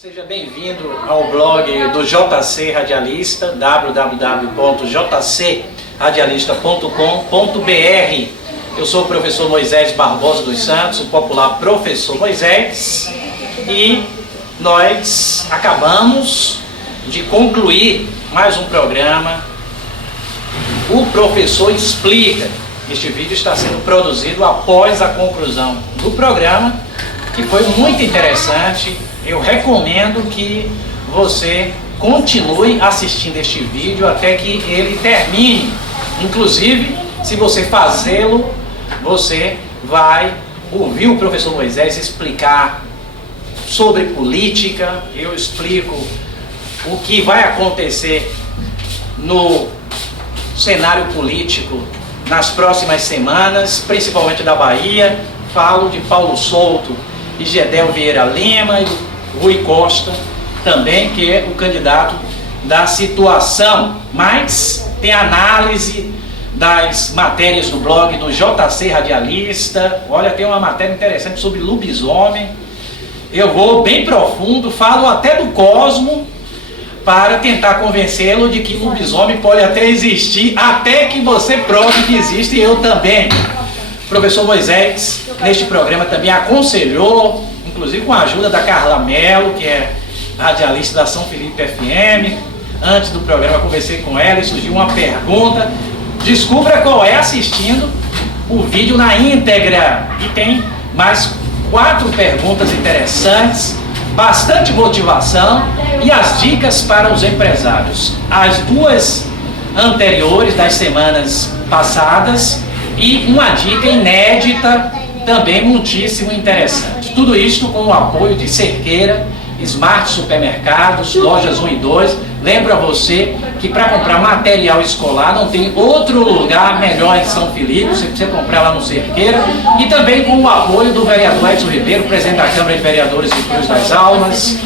Seja bem-vindo ao blog do JC Radialista, www.jcradialista.com.br. Eu sou o professor Moisés Barbosa dos Santos, o popular professor Moisés, e nós acabamos de concluir mais um programa, O Professor Explica. Este vídeo está sendo produzido após a conclusão do programa, que foi muito interessante. Eu recomendo que você continue assistindo este vídeo até que ele termine. Inclusive, se você fazê-lo, você vai ouvir o professor Moisés explicar sobre política. Eu explico o que vai acontecer no cenário político nas próximas semanas, principalmente da Bahia. Falo de Paulo Souto e Gedel Vieira Lima e do Rui Costa também, que é o candidato da situação. Mas tem análise das matérias do blog do JC Radialista. Olha, tem uma matéria interessante sobre lobisomem. Eu vou bem profundo, falo até do Cosmo, para tentar convencê-lo de que lobisomem pode até existir, até que você prove que existe, e eu também. O professor Moisés, neste programa, também aconselhou, inclusive com a ajuda da Carla Mello, que é radialista da São Felipe FM. Antes do programa, eu conversei com ela e surgiu uma pergunta. Descubra qual é assistindo o vídeo na íntegra. E tem mais 4 perguntas interessantes, bastante motivação e as dicas para os empresários. As 2 anteriores das semanas passadas e uma dica inédita, também muitíssimo interessante. Tudo isto com o apoio de Cerqueira, Smart Supermercados, Lojas 1 e 2. Lembro a você que para comprar material escolar não tem outro lugar melhor em São Felipe, você precisa comprar lá no Cerqueira. E também com o apoio do vereador Edson Ribeiro, presidente da Câmara de Vereadores de Cruz das Almas,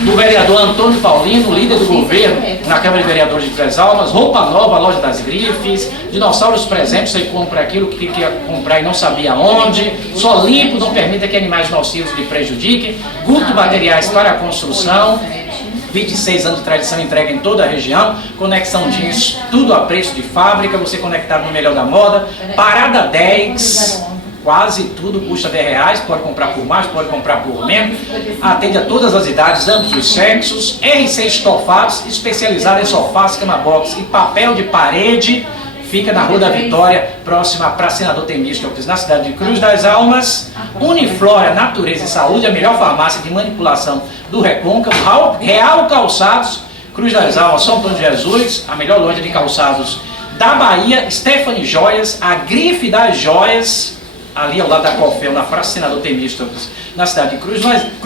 do vereador Antônio Paulino, líder do governo na Câmara de Vereadores de Cruz das Almas, Roupa Nova, Loja das Grifes, Dinossauros Presentes, você compra aquilo que quer comprar e não sabia onde, Só Limpo, não permita que animais nocivos lhe prejudiquem, Guto Materiais para a Construção, 26 anos de tradição, entrega em toda a região, Conexão Jeans, tudo a preço de fábrica, você conectado no melhor da moda, Parada 10, quase tudo custa R$10, pode comprar por mais, pode comprar por menos, atende a todas as idades, ambos os sexos, RC Estofados, especializado em sofás, cama box e papel de parede, fica na Rua da Vitória, próxima à Praça Senador Temístocles, na cidade de Cruz das Almas. Uniflora, Natureza e Saúde, a melhor farmácia de manipulação do Recôncavo. Real Calçados, Cruz das Almas, São Antônio de Jesus, a melhor loja de calçados da Bahia. Stephanie Joias, a grife das joias, ali ao lado da Cofel, na Praça Senador Temístocles, na cidade de Cruz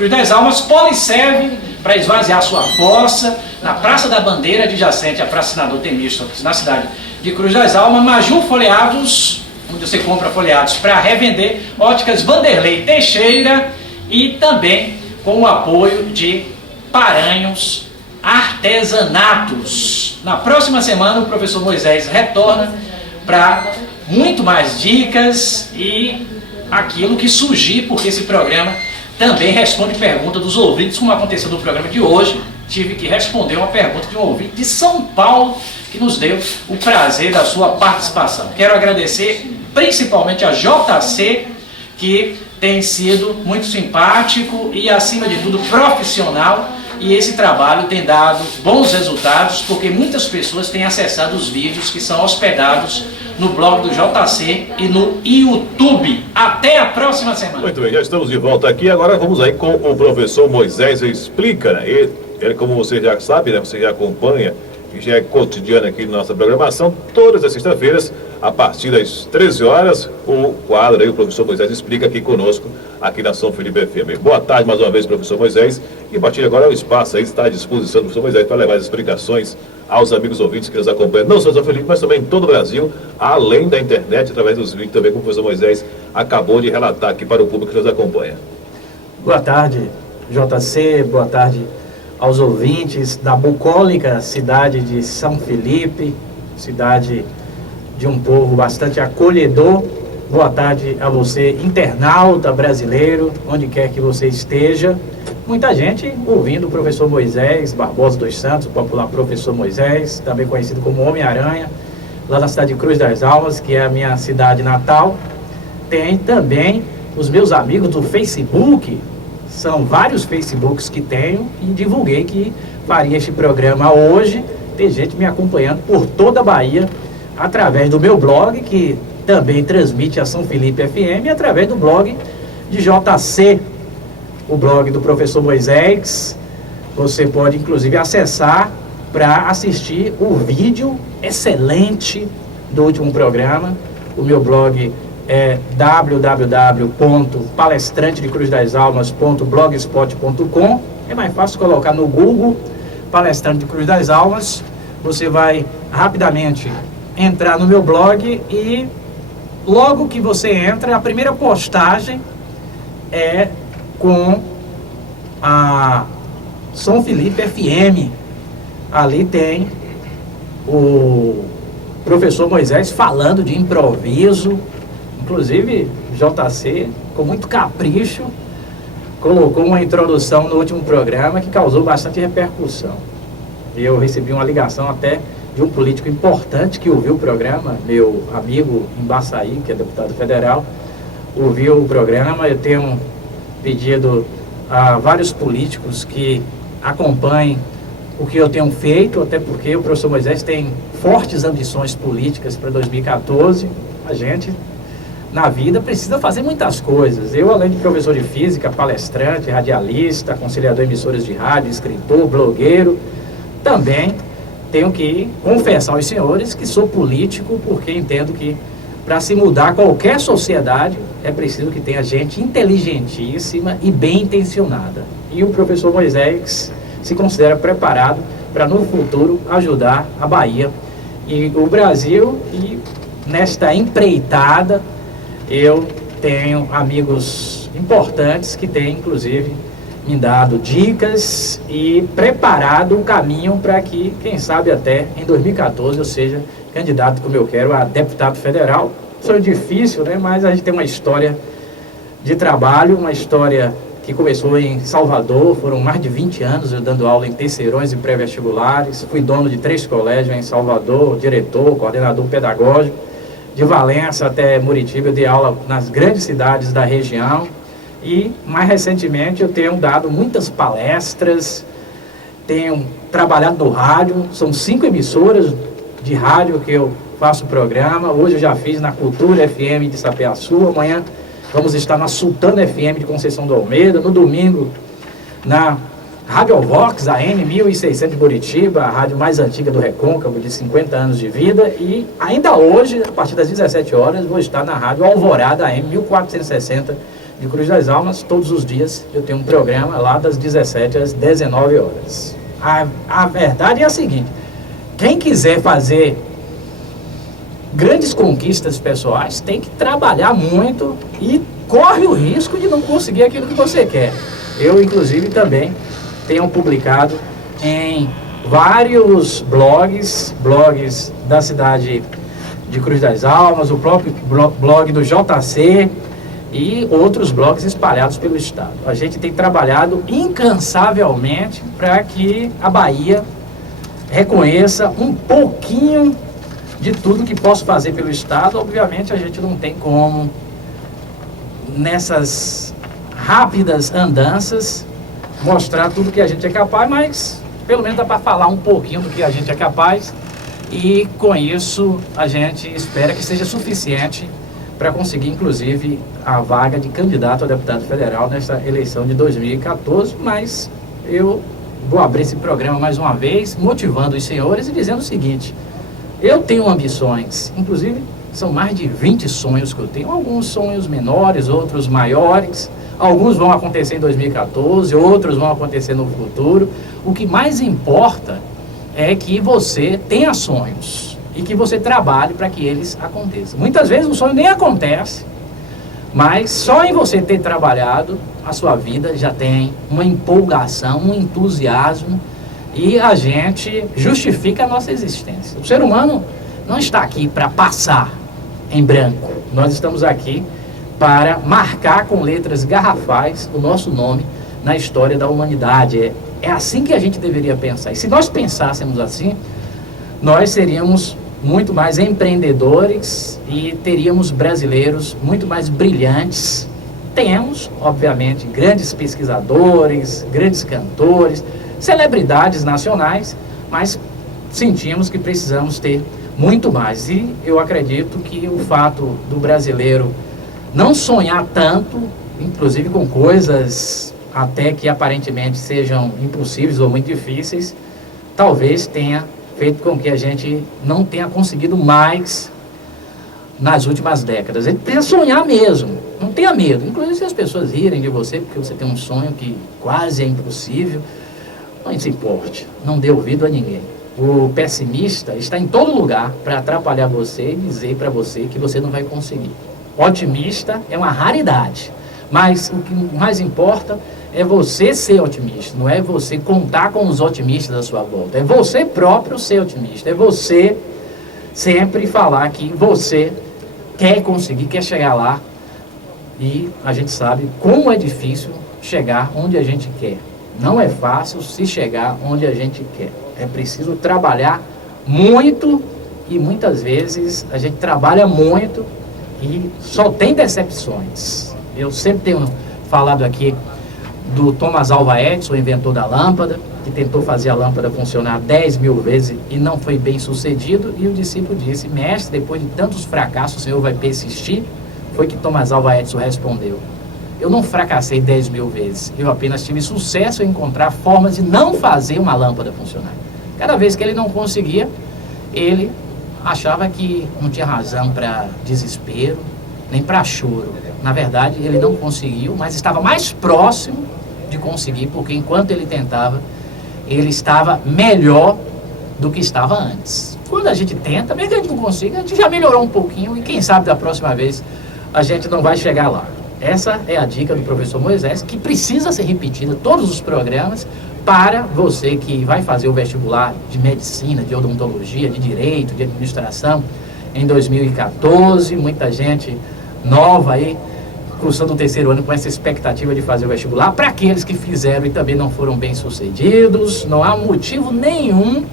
das Almas. Poliserve, para esvaziar sua fossa, na Praça da Bandeira, adjacente à Praça Senador Temístocles, na cidade de Cruz das Almas. Maju Folheados, onde você compra folheados para revender. Óticas Vanderlei Teixeira, e também com o apoio de Paranhos Artesanatos. Na próxima semana o professor Moisés retorna para muito mais dicas e aquilo que surgir, porque esse programa também responde pergunta dos ouvintes, como aconteceu no programa de hoje. Tive que responder uma pergunta de um ouvinte de São Paulo, que nos deu o prazer da sua participação. Quero agradecer principalmente a JC, que tem sido muito simpático e, acima de tudo, profissional, e esse trabalho tem dado bons resultados, porque muitas pessoas têm acessado os vídeos que são hospedados no blog do JC e no YouTube. Até a próxima semana. Muito bem, já estamos de volta aqui. Agora vamos aí com o professor Moisés Explica, né? Ele, como você já sabe, né? Você já acompanha, que já é cotidiano aqui na nossa programação, todas as sextas-feiras, a partir das 13 horas, o quadro aí, o professor Moisés Explica aqui conosco, aqui na São Felipe FM. Boa tarde mais uma vez, professor Moisés, e a partir de agora o espaço aí está à disposição do professor Moisés para levar as explicações aos amigos ouvintes que nos acompanham, não só em São Felipe, mas também em todo o Brasil, além da internet, através dos vídeos também, como o professor Moisés acabou de relatar aqui para o público que nos acompanha. Boa tarde, JC, boa tarde aos ouvintes da bucólica cidade de São Felipe, cidade de um povo bastante acolhedor, Boa tarde a você, internauta brasileiro, onde quer que você esteja. Muita gente ouvindo o professor Moisés Barbosa dos Santos, o popular professor Moisés, também conhecido como Homem-Aranha, lá na cidade de Cruz das Almas, que é a minha cidade natal. Tem também os meus amigos do Facebook, são vários Facebooks que tenho, e divulguei que faria este programa hoje. Tem gente me acompanhando por toda a Bahia, através do meu blog, que também transmite a São Felipe FM, e através do blog de JC, o blog do professor Moisés. Você pode inclusive acessar para assistir o vídeo excelente do último programa. O meu blog é www.palestrantedecruzdasalmas.blogspot.com. É mais fácil colocar no Google Palestrante de Cruz das Almas. Você vai rapidamente entrar no meu blog e logo que você entra, a primeira postagem é com a São Felipe FM. Ali tem o professor Moisés falando de improviso. Inclusive, JC, com muito capricho, colocou uma introdução no último programa que causou bastante repercussão. Eu recebi uma ligação até de um político importante que ouviu o programa, meu amigo Embaçaí, que é deputado federal, ouviu o programa. Eu tenho pedido a vários políticos que acompanhem o que eu tenho feito, até porque o professor Moisés tem fortes ambições políticas para 2014. A gente, na vida, precisa fazer muitas coisas. Eu, além de professor de física, palestrante, radialista, aconselhador de emissoras de rádio, escritor, blogueiro, também tenho que confessar aos senhores que sou político, porque entendo que para se mudar qualquer sociedade é preciso que tenha gente inteligentíssima e bem intencionada. E o professor Moisés se considera preparado para no futuro ajudar a Bahia e o Brasil. E nesta empreitada eu tenho amigos importantes que têm inclusive me dado dicas e preparado um caminho para que, quem sabe até em 2014 eu seja candidato, como eu quero, a deputado federal. Sonho difícil, né? Mas a gente tem uma história de trabalho, uma história que começou em Salvador. Foram mais de 20 anos eu dando aula em terceirões e pré-vestibulares. Fui dono de 3 colégios em Salvador, diretor, coordenador pedagógico. De Valença até Muritiba eu dei aula nas grandes cidades da região. E, mais recentemente, eu tenho dado muitas palestras, tenho trabalhado no rádio. São 5 emissoras de rádio que eu faço programa. Hoje eu já fiz na Cultura FM de Sapeaçu. Amanhã vamos estar na Sultana FM de Conceição do Almeida. No domingo, na Rádio Vox, AM 1600 de Muritiba, a rádio mais antiga do Recôncavo, de 50 anos de vida. E ainda hoje, a partir das 17 horas, vou estar na Rádio Alvorada, AM 1460 de Cruz das Almas. Todos os dias eu tenho um programa lá das 17 às 19 horas. A verdade é a seguinte: quem quiser fazer grandes conquistas pessoais tem que trabalhar muito e corre o risco de não conseguir aquilo que você quer. Eu, inclusive, também tenho publicado em vários blogs da cidade de Cruz das Almas, o próprio blog do JC e outros blogs espalhados pelo estado. A gente tem trabalhado incansavelmente para que a Bahia reconheça um pouquinho de tudo que posso fazer pelo estado. Obviamente a gente não tem como, nessas rápidas andanças, mostrar tudo que a gente é capaz, mas pelo menos dá para falar um pouquinho do que a gente é capaz, e com isso a gente espera que seja suficiente para conseguir, inclusive, a vaga de candidato a deputado federal nesta eleição de 2014. Mas eu vou abrir esse programa mais uma vez, motivando os senhores e dizendo o seguinte: eu tenho ambições, inclusive são mais de 20 sonhos que eu tenho, alguns sonhos menores, outros maiores, alguns vão acontecer em 2014, outros vão acontecer no futuro. O que mais importa é que você tenha sonhos e que você trabalhe para que eles aconteçam. Muitas vezes o sonho nem acontece, mas só em você ter trabalhado, a sua vida já tem uma empolgação, um entusiasmo, e a gente justifica a nossa existência. O ser humano não está aqui para passar em branco. Nós estamos aqui para marcar com letras garrafais o nosso nome na história da humanidade. É assim que a gente deveria pensar. E se nós pensássemos assim, nós seríamos muito mais empreendedores e teríamos brasileiros muito mais brilhantes. Temos, obviamente, grandes pesquisadores, grandes cantores, celebridades nacionais, mas sentimos que precisamos ter muito mais. E eu acredito que o fato do brasileiro não sonhar tanto, inclusive com coisas até que aparentemente sejam impossíveis ou muito difíceis, talvez tenha feito com que a gente não tenha conseguido mais nas últimas décadas. Ele precisa sonhar mesmo, não tenha medo. Inclusive se as pessoas rirem de você porque você tem um sonho que quase é impossível, não se importe, não dê ouvido a ninguém. O pessimista está em todo lugar para atrapalhar você e dizer para você que você não vai conseguir. Otimista é uma raridade, mas o que mais importa é você ser otimista, não é você contar com os otimistas à sua volta, é você próprio ser otimista, é você sempre falar que você quer conseguir, quer chegar lá, e a gente sabe como é difícil chegar onde a gente quer. Não é fácil se chegar onde a gente quer, é preciso trabalhar muito, e muitas vezes a gente trabalha muito e só tem decepções. Eu sempre tenho falado aqui do Thomas Alva Edison, o inventor da lâmpada, que tentou fazer a lâmpada funcionar 10.000 vezes e não foi bem sucedido, e o discípulo disse: mestre, depois de tantos fracassos, o senhor vai persistir? Foi que Thomas Alva Edison respondeu: eu não fracassei 10.000 vezes, eu apenas tive sucesso em encontrar formas de não fazer uma lâmpada funcionar. Cada vez que ele não conseguia, ele achava que não tinha razão para desespero, nem para choro. Na verdade, ele não conseguiu, mas estava mais próximo de conseguir, porque enquanto ele tentava, ele estava melhor do que estava antes. Quando a gente tenta, mesmo que a gente não consiga, a gente já melhorou um pouquinho, e quem sabe da próxima vez a gente não vai chegar lá. Essa é a dica do professor Moisés, que precisa ser repetida todos os programas para você que vai fazer o vestibular de medicina, de odontologia, de direito, de administração em 2014. Muita gente nova aí cursando o terceiro ano com essa expectativa de fazer o vestibular. Para aqueles que fizeram e também não foram bem sucedidos, não há motivo nenhum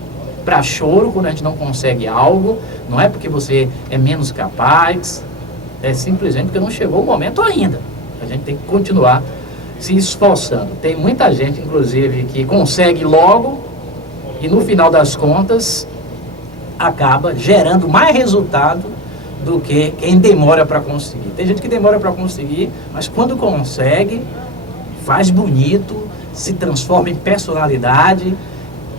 para choro quando a gente não consegue algo. Não é porque você é menos capaz, é simplesmente porque não chegou o momento ainda. A gente tem que continuar se esforçando. Tem muita gente, inclusive, que consegue logo e no final das contas acaba gerando mais resultado do que quem demora para conseguir. Tem gente que demora para conseguir, mas quando consegue, faz bonito, se transforma em personalidade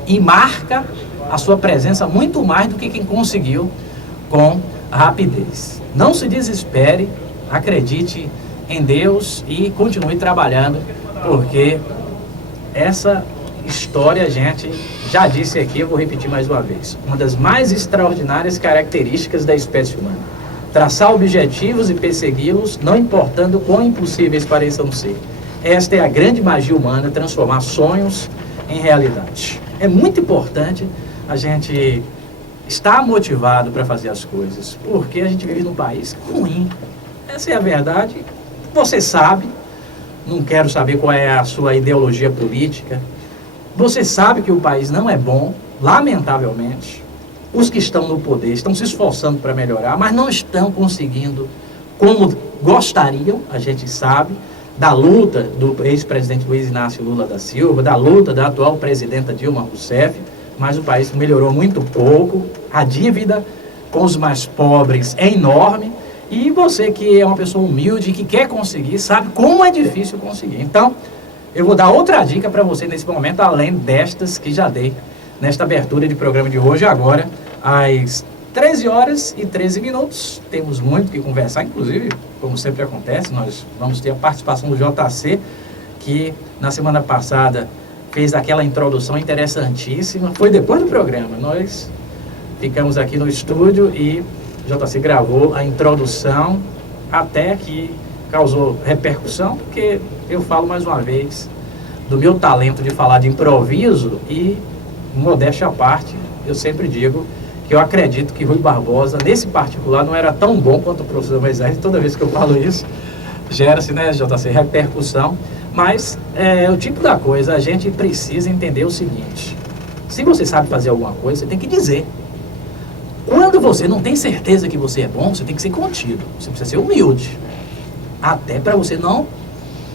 e marca a sua presença muito mais do que quem conseguiu com rapidez. Não se desespere, acredite em Deus e continue trabalhando, porque essa história, a gente já disse aqui, eu vou repetir mais uma vez, uma das mais extraordinárias características da espécie humana: traçar objetivos e persegui-los, não importando quão impossíveis pareçam ser. Esta é a grande magia humana, transformar sonhos em realidade. É muito importante a gente estar motivado para fazer as coisas, porque a gente vive num país ruim. Essa é a verdade. Você sabe, não quero saber qual é a sua ideologia política. Você sabe que o país não é bom, lamentavelmente. Os que estão no poder estão se esforçando para melhorar, mas não estão conseguindo como gostariam. A gente sabe da luta do ex-presidente Luiz Inácio Lula da Silva, da luta da atual presidenta Dilma Rousseff, mas o país melhorou muito pouco. A dívida com os mais pobres é enorme, e você que é uma pessoa humilde, que quer conseguir, sabe como é difícil conseguir. Então, eu vou dar outra dica para você nesse momento, além destas que já dei nesta abertura de programa de hoje. Agora, às 13h13, temos muito o que conversar, inclusive, como sempre acontece, nós vamos ter a participação do JC, que na semana passada fez aquela introdução interessantíssima. Foi depois do programa, nós ficamos aqui no estúdio e o JC gravou a introdução, até que causou repercussão, porque eu falo mais uma vez do meu talento de falar de improviso, e modéstia à parte, eu sempre digo que eu acredito que Rui Barbosa, nesse particular, não era tão bom quanto o professor Moisés. Toda vez que eu falo isso, gera-se, né, JC, repercussão. Mas é o tipo da coisa, a gente precisa entender o seguinte: se você sabe fazer alguma coisa, você tem que dizer. Quando você não tem certeza que você é bom, você tem que ser contido. Você precisa ser humilde. Até para você não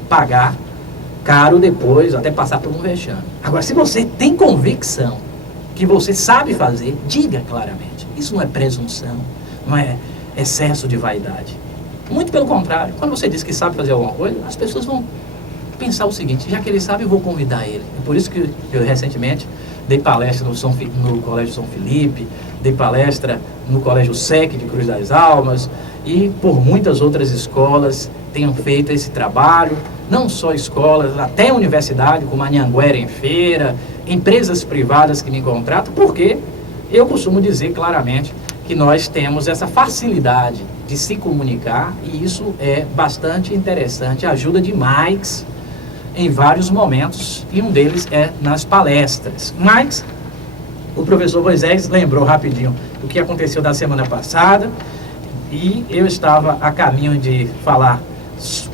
pagar caro depois, até passar por um vexame. Agora, se você tem convicção que você sabe fazer, diga claramente. Isso não é presunção, não é excesso de vaidade. Muito pelo contrário. Quando você diz que sabe fazer alguma coisa, as pessoas vão pensar o seguinte: já que ele sabe, eu vou convidar ele. É por isso que eu recentemente dei palestra no Colégio São Felipe, dei palestra no Colégio SEC de Cruz das Almas e por muitas outras escolas tenham feito esse trabalho. Não só escolas, até universidade, como a Anhanguera em Feira, empresas privadas que me contratam, porque eu costumo dizer claramente que nós temos essa facilidade de se comunicar e isso é bastante interessante, ajuda demais em vários momentos e um deles é nas palestras. Mas o professor Moisés lembrou rapidinho o que aconteceu da semana passada e eu estava a caminho de falar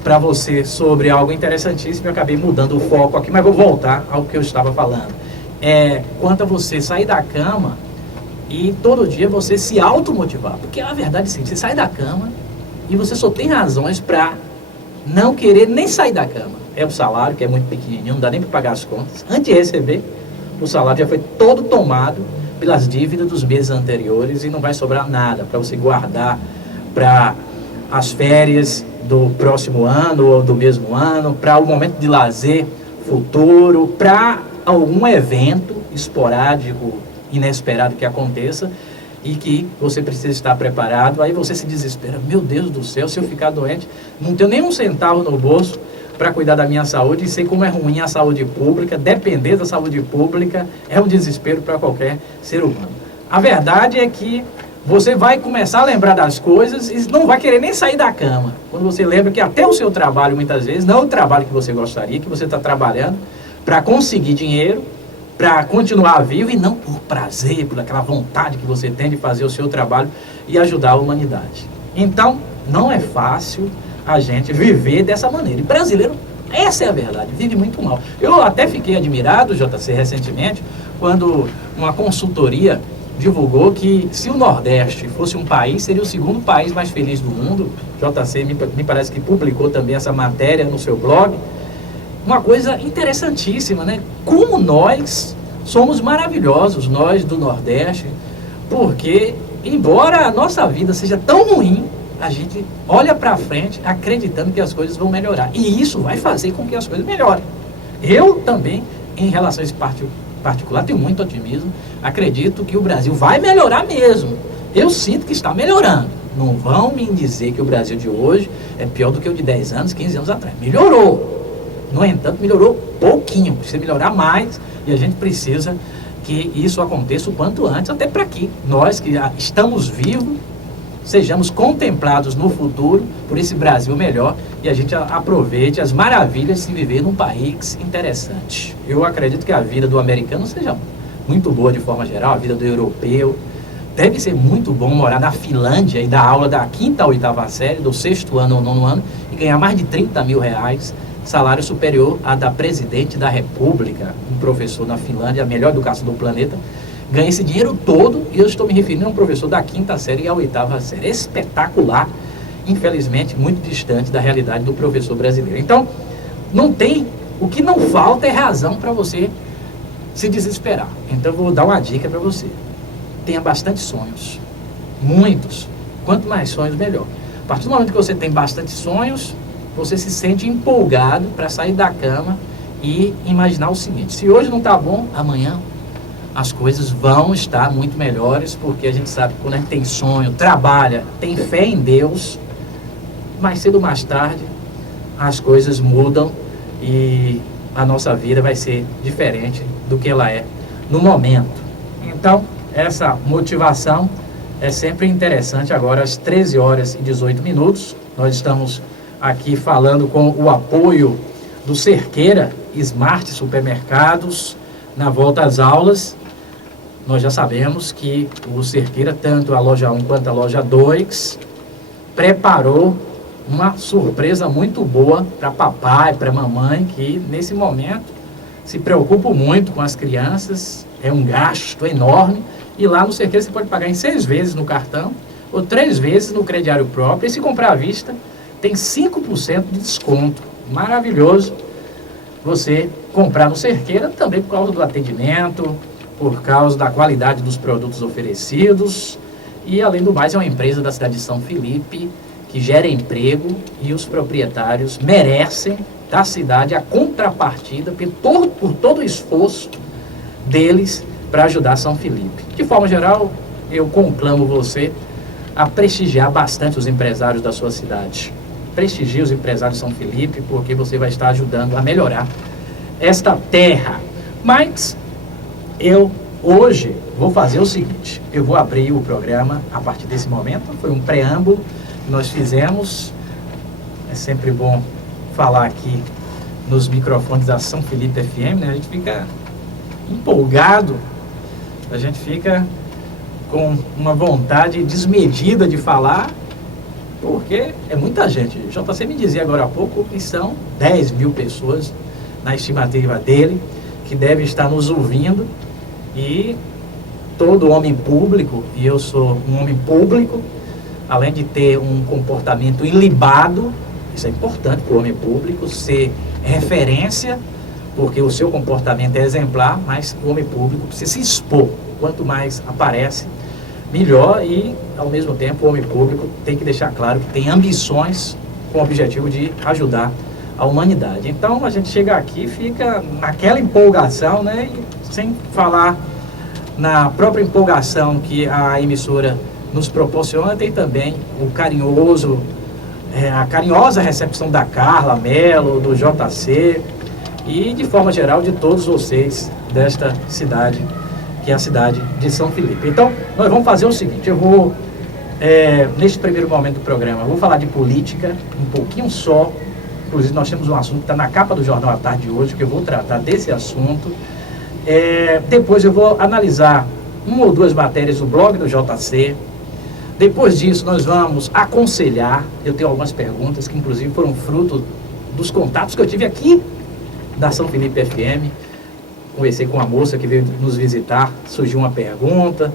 para você sobre algo interessantíssimo. Eu acabei mudando o foco aqui, mas vou voltar ao que eu estava falando. Quanto a você sair da cama e todo dia você se automotivar, porque a verdade é assim, você sai da cama e você só tem razões para não querer nem sair da cama. É o salário, que é muito pequenininho, não dá nem para pagar as contas. Antes de receber, o salário já foi todo tomado pelas dívidas dos meses anteriores e não vai sobrar nada para você guardar para as férias do próximo ano ou do mesmo ano, para o momento de lazer futuro, para algum evento esporádico, inesperado que aconteça e que você precisa estar preparado. Aí você se desespera: meu Deus do céu, se eu ficar doente, não tenho nem um centavo no bolso para cuidar da minha saúde, e sei como é ruim a saúde pública. Depender da saúde pública é um desespero para qualquer ser humano. A verdade é que você vai começar a lembrar das coisas e não vai querer nem sair da cama. Quando você lembra que até o seu trabalho, muitas vezes, não é o trabalho que você gostaria, que você está trabalhando para conseguir dinheiro, para continuar vivo e não por prazer, por aquela vontade que você tem de fazer o seu trabalho e ajudar a humanidade. Então, não é fácil a gente viver dessa maneira. E brasileiro, essa é a verdade, vive muito mal. Eu até fiquei admirado, JC, recentemente, quando uma consultoria divulgou que se o Nordeste fosse um país, seria o segundo país mais feliz do mundo. JC me parece que publicou também essa matéria no seu blog. Uma coisa interessantíssima, né? Como nós somos maravilhosos, nós do Nordeste, porque embora a nossa vida seja tão ruim, a gente olha para frente acreditando que as coisas vão melhorar. E isso vai fazer com que as coisas melhorem. Eu também, em relação a esse particular, tenho muito otimismo. Acredito que o Brasil vai melhorar mesmo. Eu sinto que está melhorando. Não vão me dizer que o Brasil de hoje é pior do que o de 10 anos, 15 anos atrás. Melhorou. No entanto, melhorou pouquinho. Precisa melhorar mais e a gente precisa que isso aconteça o quanto antes, até para que nós que estamos vivos sejamos contemplados no futuro por esse Brasil melhor e a gente aproveite as maravilhas de se viver num país interessante. Eu acredito que a vida do americano seja muito boa de forma geral, a vida do europeu. Deve ser muito bom morar na Finlândia e dar aula da 5ª à 8ª série, do 6º ano ou 9º ano e ganhar mais de 30 mil reais, salário superior a da presidente da República, um professor na Finlândia, a melhor educação do planeta, ganha esse dinheiro todo e eu estou me referindo a um professor da 5ª série e à 8ª série. Espetacular, infelizmente muito distante da realidade do professor brasileiro. Então, não tem, o que não falta é razão para você se desesperar. Então, eu vou dar uma dica para você. Tenha bastante sonhos, muitos. Quanto mais sonhos, melhor. A partir do momento que você tem bastante sonhos, você se sente empolgado para sair da cama e imaginar o seguinte: se hoje não está bom, amanhã as coisas vão estar muito melhores, porque a gente sabe que quando a gente tem sonho, trabalha, tem fé em Deus, mais cedo ou mais tarde as coisas mudam e a nossa vida vai ser diferente do que ela é no momento. Então, essa motivação é sempre interessante. Agora, às 13h18, nós estamos aqui falando com o apoio do Cerqueira Smart Supermercados, na volta às aulas. nós já sabemos que o Cerqueira, tanto a loja 1 quanto a loja 2, preparou uma surpresa muito boa para papai, para mamãe, que nesse momento se preocupam muito com as crianças, é um gasto enorme, e lá no Cerqueira você pode pagar em 6 vezes no cartão, ou 3 vezes no crediário próprio, e se comprar à vista, tem 5% de desconto. Maravilhoso você comprar no Cerqueira, também por causa do atendimento, por causa da qualidade dos produtos oferecidos, e além do mais é uma empresa da cidade de São Felipe, que gera emprego, e os proprietários merecem da cidade a contrapartida por todo o esforço deles para ajudar São Felipe. De forma geral, eu conclamo você a prestigiar bastante os empresários da sua cidade. Prestigie os empresários de São Felipe, porque você vai estar ajudando a melhorar esta terra. Mas eu hoje vou fazer o seguinte, eu vou abrir o programa a partir desse momento. Foi um preâmbulo que nós fizemos. É sempre bom falar aqui nos microfones da São Felipe FM, né? A gente fica empolgado, a gente fica com uma vontade desmedida de falar, porque é muita gente. O JC me dizia agora há pouco que são 10 mil pessoas, na estimativa dele, que devem estar nos ouvindo, e todo homem público, e eu sou um homem público, além de ter um comportamento ilibado, isso é importante para o homem público, ser referência, porque o seu comportamento é exemplar, mas o homem público precisa se expor. Quanto mais aparece, melhor, e ao mesmo tempo o homem público tem que deixar claro que tem ambições com o objetivo de ajudar a humanidade. Então a gente chega aqui, fica naquela empolgação, né, e sem falar na própria empolgação que a emissora nos proporciona, tem também o carinhoso, a carinhosa recepção da Carla Mello, do JC, e de forma geral de todos vocês desta cidade, que é a cidade de São Felipe. Então, nós vamos fazer o seguinte, eu vou, neste primeiro momento do programa, eu vou falar de política, um pouquinho só. Inclusive nós temos um assunto que está na capa do Jornal à Tarde de hoje, que eu vou tratar desse assunto. Depois eu vou analisar 1 ou 2 matérias do blog do JC. Depois disso nós vamos aconselhar. Eu tenho algumas perguntas que inclusive foram fruto dos contatos que eu tive aqui da São Felipe FM. Conversei com a moça que veio nos visitar, surgiu uma pergunta.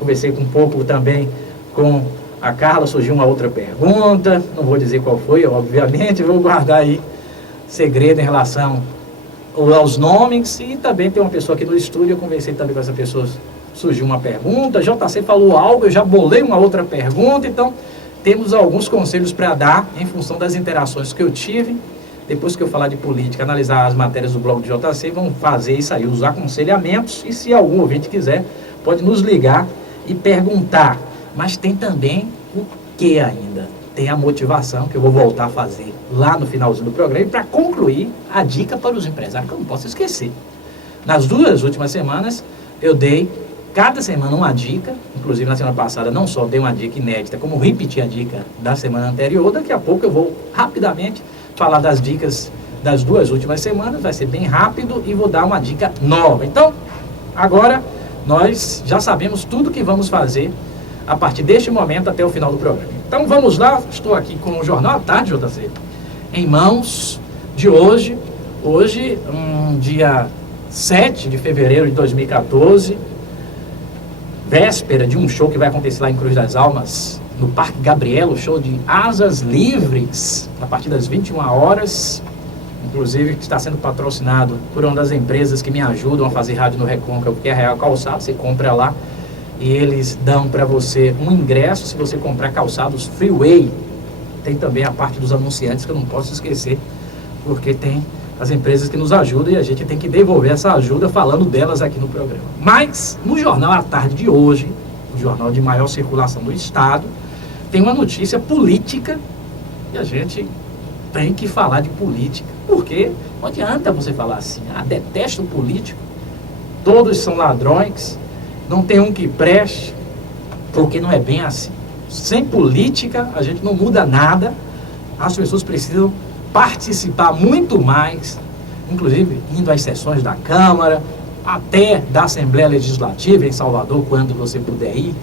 Conversei um pouco também com a Carla, surgiu uma outra pergunta. Não vou dizer qual foi, obviamente, vou guardar aí segredo em relação aos nomes. E também tem uma pessoa aqui no estúdio, eu conversei também com essa pessoa, surgiu uma pergunta. JC falou algo, eu já bolei uma outra pergunta. Então, temos alguns conselhos para dar em função das interações que eu tive. Depois que eu falar de política, analisar as matérias do blog do JC, vamos fazer isso aí, os aconselhamentos. E se algum ouvinte quiser, pode nos ligar e perguntar. Mas tem também o que ainda? Tem a motivação, que eu vou voltar a fazer lá no finalzinho do programa. E para concluir, a dica para os empresários, que eu não posso esquecer. Nas 2 últimas semanas, eu dei cada semana uma dica. Inclusive, na semana passada, não só dei uma dica inédita, como repeti a dica da semana anterior. Daqui a pouco eu vou rapidamente falar das dicas das 2 últimas semanas, vai ser bem rápido, e vou dar uma dica nova. Então, agora, nós já sabemos tudo que vamos fazer a partir deste momento até o final do programa. Então, vamos lá, estou aqui com o Jornal à Tarde, JC, em mãos de hoje, dia 7 de fevereiro de 2014, véspera de um show que vai acontecer lá em Cruz das Almas, no Parque Gabriel, o show de Asas Livres, a partir das 21 horas, inclusive está sendo patrocinado por uma das empresas que me ajudam a fazer rádio no Recôncavo, que é a Real Calçados. Você compra lá e eles dão para você um ingresso se você comprar calçados Freeway. Tem também a parte dos anunciantes, que eu não posso esquecer, porque tem as empresas que nos ajudam e a gente tem que devolver essa ajuda falando delas aqui no programa. Mas no Jornal à Tarde de hoje, o jornal de maior circulação do estado, tem uma notícia política e a gente tem que falar de política. Porque não adianta você falar assim, detesto o político, todos são ladrões, não tem um que preste, porque não é bem assim. Sem política a gente não muda nada, as pessoas precisam participar muito mais, inclusive indo às sessões da Câmara, até da Assembleia Legislativa em Salvador, quando você puder ir,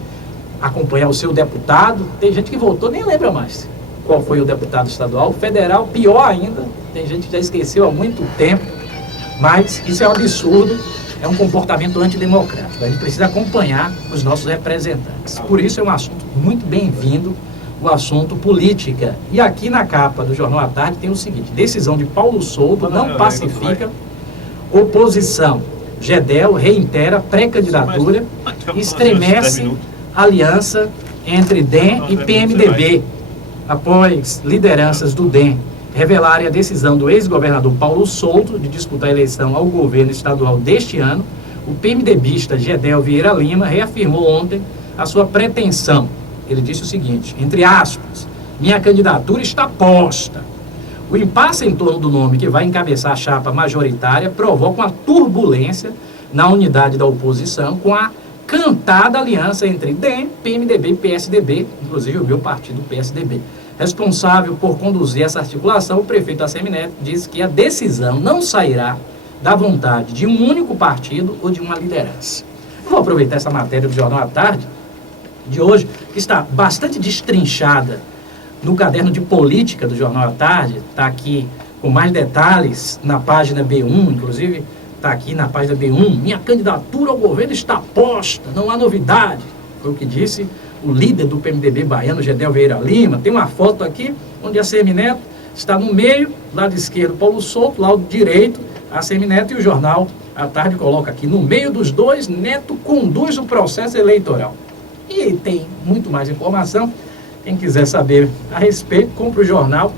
acompanhar o seu deputado. Tem gente que votou, nem lembra mais qual foi o deputado estadual. Federal, pior ainda, tem gente que já esqueceu há muito tempo, mas isso é um absurdo, é um comportamento antidemocrático. A gente precisa acompanhar os nossos representantes. Por isso é um assunto muito bem-vindo, o assunto política. E aqui na capa do Jornal à Tarde tem o seguinte: decisão de Paulo Souto não pacifica oposição. Gedel reitera pré-candidatura, estremece aliança entre DEM e PMDB, após lideranças do DEM revelarem a decisão do ex-governador Paulo Souto de disputar a eleição ao governo estadual deste ano. O PMDBista Gedel Vieira Lima reafirmou ontem a sua pretensão. Ele disse o seguinte, entre aspas: minha candidatura está posta. O impasse em torno do nome que vai encabeçar a chapa majoritária provoca uma turbulência na unidade da oposição, com a cantada aliança entre DEM, PMDB e PSDB, inclusive o meu partido, PSDB. Responsável por conduzir essa articulação, o prefeito Assemineto diz que a decisão não sairá da vontade de um único partido ou de uma liderança. Eu vou aproveitar essa matéria do Jornal à Tarde de hoje, que está bastante destrinchada no caderno de política do Jornal à Tarde, está aqui com mais detalhes na página B1, inclusive está aqui na página B1, minha candidatura ao governo está posta, não há novidade, foi o que disse o líder do PMDB baiano, Gedel Vieira Lima. Tem uma foto aqui, onde a Assemineto está no meio, lado esquerdo Paulo Souto, lado direito a Assemineto, e o Jornal à Tarde coloca aqui, no meio dos dois, Neto conduz o processo eleitoral. E tem muito mais informação. Quem quiser saber a respeito, compre o jornal.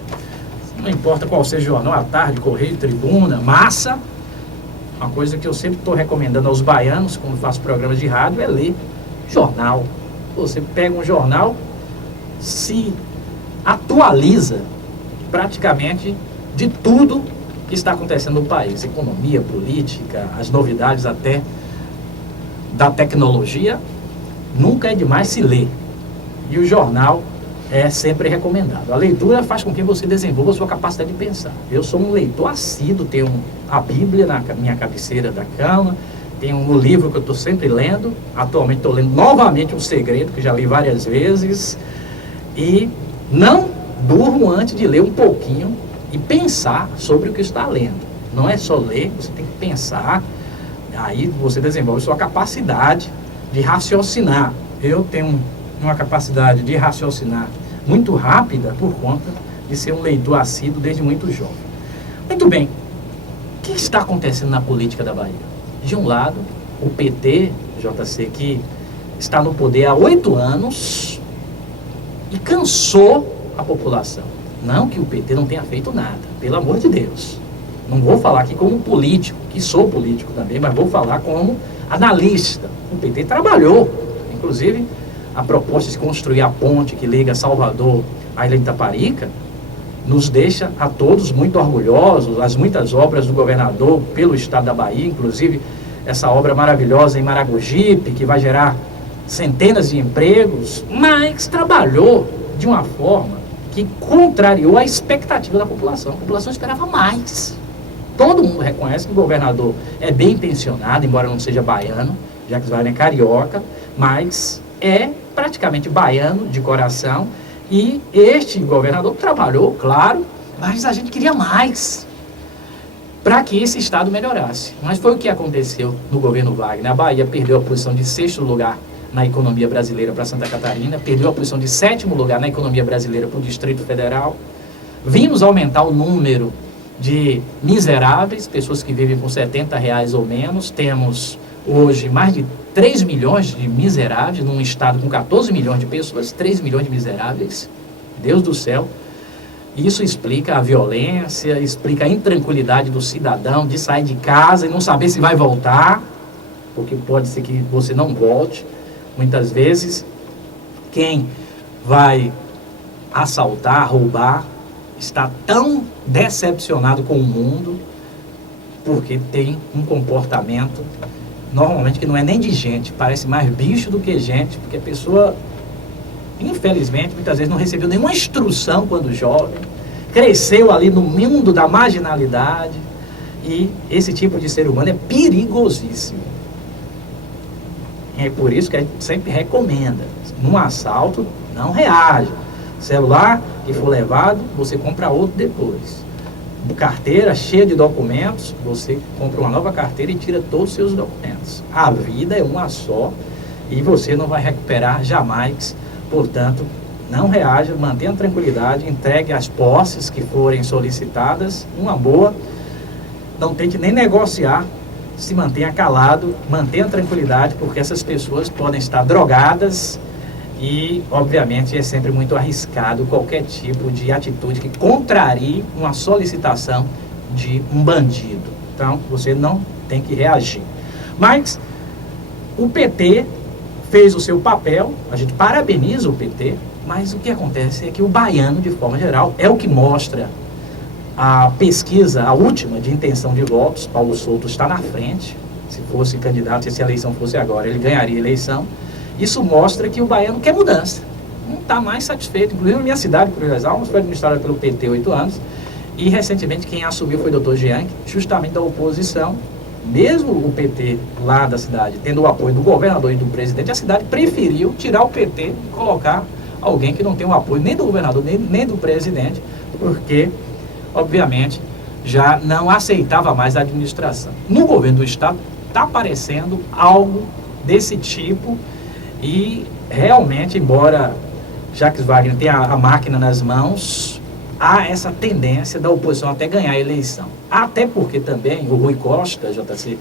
Não importa qual seja o jornal, à tarde, Correio, Tribuna, Massa. Uma coisa que eu sempre estou recomendando aos baianos, quando faço programas de rádio, é ler jornal. Você pega um jornal, se atualiza praticamente de tudo que está acontecendo no país. Economia, política, as novidades até da tecnologia. Nunca é demais se ler. E o jornal é sempre recomendado. A leitura faz com que você desenvolva a sua capacidade de pensar. Eu sou um leitor assíduo, tenho a Bíblia na minha cabeceira da cama, tenho um livro que eu estou sempre lendo. Atualmente estou lendo novamente Um Segredo, que já li várias vezes. E não durmo antes de ler um pouquinho e pensar sobre o que está lendo. Não é só ler, você tem que pensar. Aí você desenvolve sua capacidade de raciocinar. Eu tenho uma capacidade de raciocinar muito rápida por conta de ser um leitor assíduo desde muito jovem. Muito bem, o que está acontecendo na política da Bahia? De um lado, o PT, JC, que está no poder há 8 anos e cansou a população. Não que o PT não tenha feito nada, pelo amor de Deus. Não vou falar aqui como político, que sou político também, mas vou falar como analista. O PT trabalhou, inclusive a proposta de construir a ponte que liga Salvador à Ilha de Itaparica nos deixa a todos muito orgulhosos. As muitas obras do governador pelo estado da Bahia, inclusive essa obra maravilhosa em Maragogipe, que vai gerar centenas de empregos, mas trabalhou de uma forma que contrariou a expectativa da população. A população esperava mais. Todo mundo reconhece que o governador é bem intencionado, embora não seja baiano, já que Wagner é carioca, mas é praticamente baiano de coração. E este governador trabalhou, claro, mas a gente queria mais para que esse estado melhorasse. Mas foi o que aconteceu no governo Wagner. A Bahia perdeu a posição de 6º lugar na economia brasileira para Santa Catarina, perdeu a posição de 7º lugar na economia brasileira para o Distrito Federal. Vimos aumentar o número de miseráveis, pessoas que vivem com R$70 ou menos. Temos hoje mais de 3 milhões de miseráveis, num estado com 14 milhões de pessoas, 3 milhões de miseráveis. Deus do céu. Isso explica a violência, explica a intranquilidade do cidadão de sair de casa e não saber se vai voltar, porque pode ser que você não volte. Muitas vezes, quem vai assaltar, roubar, está tão decepcionado com o mundo, porque tem um comportamento, normalmente, que não é nem de gente, parece mais bicho do que gente, porque a pessoa, infelizmente, muitas vezes não recebeu nenhuma instrução quando jovem, cresceu ali no mundo da marginalidade E esse tipo de ser humano é perigosíssimo. É por isso que a gente sempre recomenda, num assalto, não reaja. Celular que for levado, você compra outro depois. Carteira cheia de documentos, você compra uma nova carteira e tira todos os seus documentos. A vida é uma só e você não vai recuperar jamais. Portanto, não reaja, mantenha a tranquilidade, entregue as posses que forem solicitadas, uma boa. Não tente nem negociar, se mantenha calado, mantenha a tranquilidade, porque essas pessoas podem estar drogadas e, obviamente, é sempre muito arriscado qualquer tipo de atitude que contrarie uma solicitação de um bandido. Então, você não tem que reagir. Mas o PT fez o seu papel, a gente parabeniza o PT, mas o que acontece é que o baiano, de forma geral, é o que mostra a pesquisa, a última, de intenção de votos. Paulo Souto está na frente. Se fosse candidato, se a eleição fosse agora, ele ganharia a eleição. Isso mostra que o baiano quer mudança. Não está mais satisfeito. Inclusive, a minha cidade, Cruz das Almas, foi administrada pelo PT há 8 anos. E, recentemente, quem assumiu foi o Dr. Jean, justamente da oposição. Mesmo o PT lá da cidade, tendo o apoio do governador e do presidente, a cidade preferiu tirar o PT e colocar alguém que não tem o apoio nem do governador, nem do presidente, porque, obviamente, já não aceitava mais a administração. No governo do Estado, está aparecendo algo desse tipo e, realmente, embora Jacques Wagner tenha a máquina nas mãos, há essa tendência da oposição até ganhar a eleição. Até porque também o Rui Costa, JC,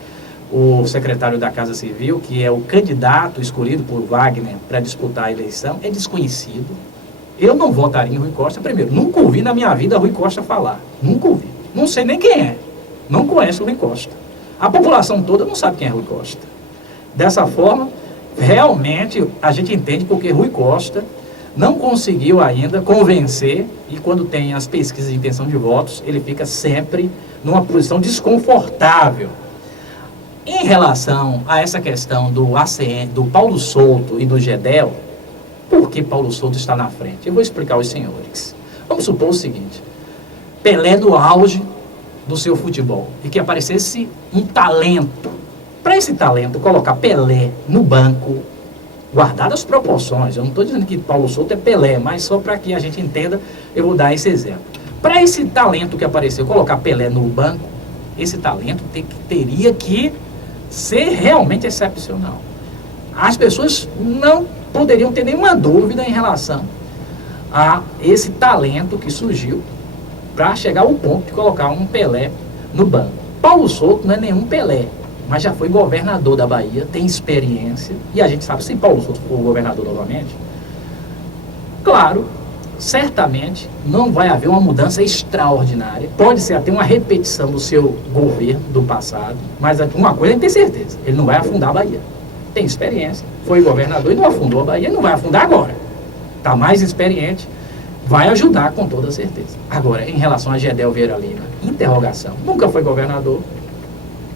o secretário da Casa Civil, que é o candidato escolhido por Wagner para disputar a eleição, é desconhecido. Eu não votaria em Rui Costa. Primeiro, nunca ouvi na minha vida Rui Costa falar. Nunca ouvi. Não sei nem quem é. Não conheço o Rui Costa. A população toda não sabe quem é Rui Costa. Dessa forma, realmente, a gente entende porque Rui Costa não conseguiu ainda convencer, e quando tem as pesquisas de intenção de votos, ele fica sempre numa posição desconfortável. Em relação a essa questão do ACN, do Paulo Souto e do Gedel, por que Paulo Souto está na frente? Eu vou explicar aos senhores. Vamos supor o seguinte: Pelé no auge do seu futebol, e que aparecesse um talento. Para esse talento, colocar Pelé no banco, guardadas as proporções, eu não estou dizendo que Paulo Souto é Pelé, mas só para que a gente entenda, eu vou dar esse exemplo. Para esse talento que apareceu, colocar Pelé no banco, esse talento teria que ser realmente excepcional. As pessoas não poderiam ter nenhuma dúvida em relação a esse talento que surgiu para chegar ao ponto de colocar um Pelé no banco. Paulo Souto não é nenhum Pelé, mas já foi governador da Bahia, tem experiência, e a gente sabe, se Paulo Souto for governador novamente, claro, certamente não vai haver uma mudança extraordinária, pode ser até uma repetição do seu governo do passado, mas uma coisa a gente tem certeza, ele não vai afundar a Bahia. Tem experiência, foi governador e não afundou a Bahia, não vai afundar agora. Está mais experiente, vai ajudar com toda certeza. Agora, em relação a Gedel Vieira Lima, interrogação, nunca foi governador.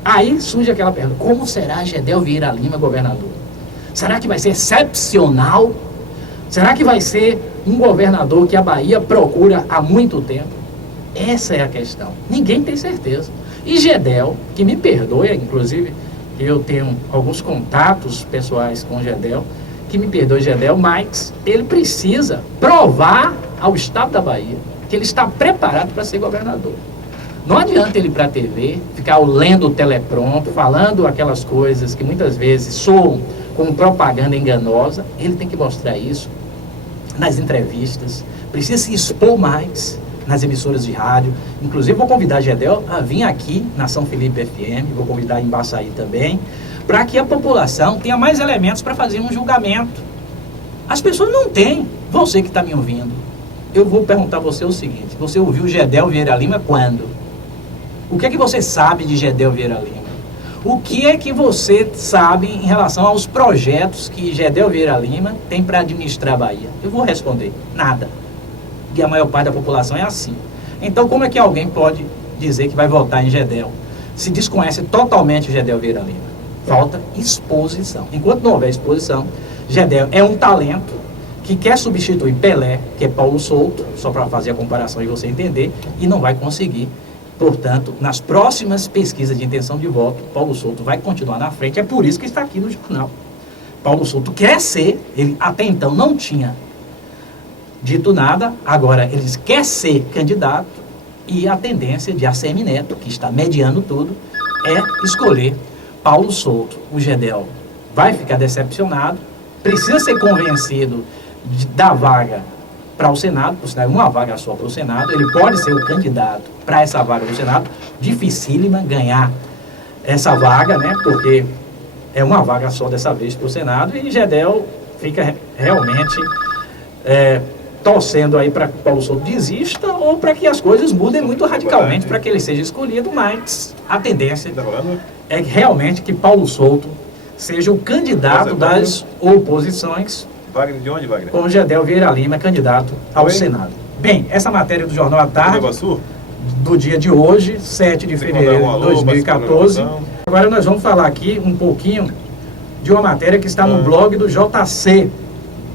Aí surge aquela pergunta: como será Gedel Vieira Lima governador? Será que vai ser excepcional? Será que vai ser um governador que a Bahia procura há muito tempo? Essa é a questão. Ninguém tem certeza. E Gedel, que me perdoe, inclusive, eu tenho alguns contatos pessoais com Gedel, que me perdoe Gedel, mas ele precisa provar ao Estado da Bahia que ele está preparado para ser governador. Não adianta ele ir para a TV, ficar lendo o telepronto, falando aquelas coisas que muitas vezes soam como propaganda enganosa. Ele tem que mostrar isso nas entrevistas, precisa se expor mais nas emissoras de rádio. Inclusive, vou convidar a Gedel a vir aqui na São Felipe FM, vou convidar em Baçaí também, para que a população tenha mais elementos para fazer um julgamento. As pessoas não têm. Você que está me ouvindo, eu vou perguntar a você o seguinte: você ouviu Gedel Vieira Lima quando? O que é que você sabe de Gedel Vieira Lima? O que é que você sabe em relação aos projetos que Gedel Vieira Lima tem para administrar a Bahia? Eu vou responder: nada. E a maior parte da população é assim. Então, como é que alguém pode dizer que vai votar em Gedel se desconhece totalmente Gedel Vieira Lima? Falta exposição. Enquanto não houver exposição, Gedel é um talento que quer substituir Pelé, que é Paulo Souto, só para fazer a comparação e você entender, e não vai conseguir. Portanto, nas próximas pesquisas de intenção de voto, Paulo Souto vai continuar na frente. É por isso que está aqui no jornal. Paulo Souto quer ser, ele até então não tinha dito nada, agora ele quer ser candidato e a tendência de ACM Neto, que está mediando tudo, é escolher Paulo Souto. O Gedel vai ficar decepcionado, precisa ser convencido da vaga para o Senado, por sinal, uma vaga só para o Senado, ele pode ser o candidato para essa vaga do Senado, dificílima ganhar essa vaga, né, porque é uma vaga só dessa vez para o Senado, e Gedel fica realmente torcendo aí para que Paulo Souto desista ou para que as coisas mudem muito radicalmente para que ele seja escolhido, mas a tendência é realmente que Paulo Souto seja o candidato das oposições, Wagner, de onde, Wagner? com o Gedel Vieira Lima, candidato ao Senado. Bem, essa matéria do Jornal à Tarde, do dia de hoje, 7 de fevereiro de 2014. Agora nós vamos falar aqui um pouquinho de uma matéria que está no blog do JC.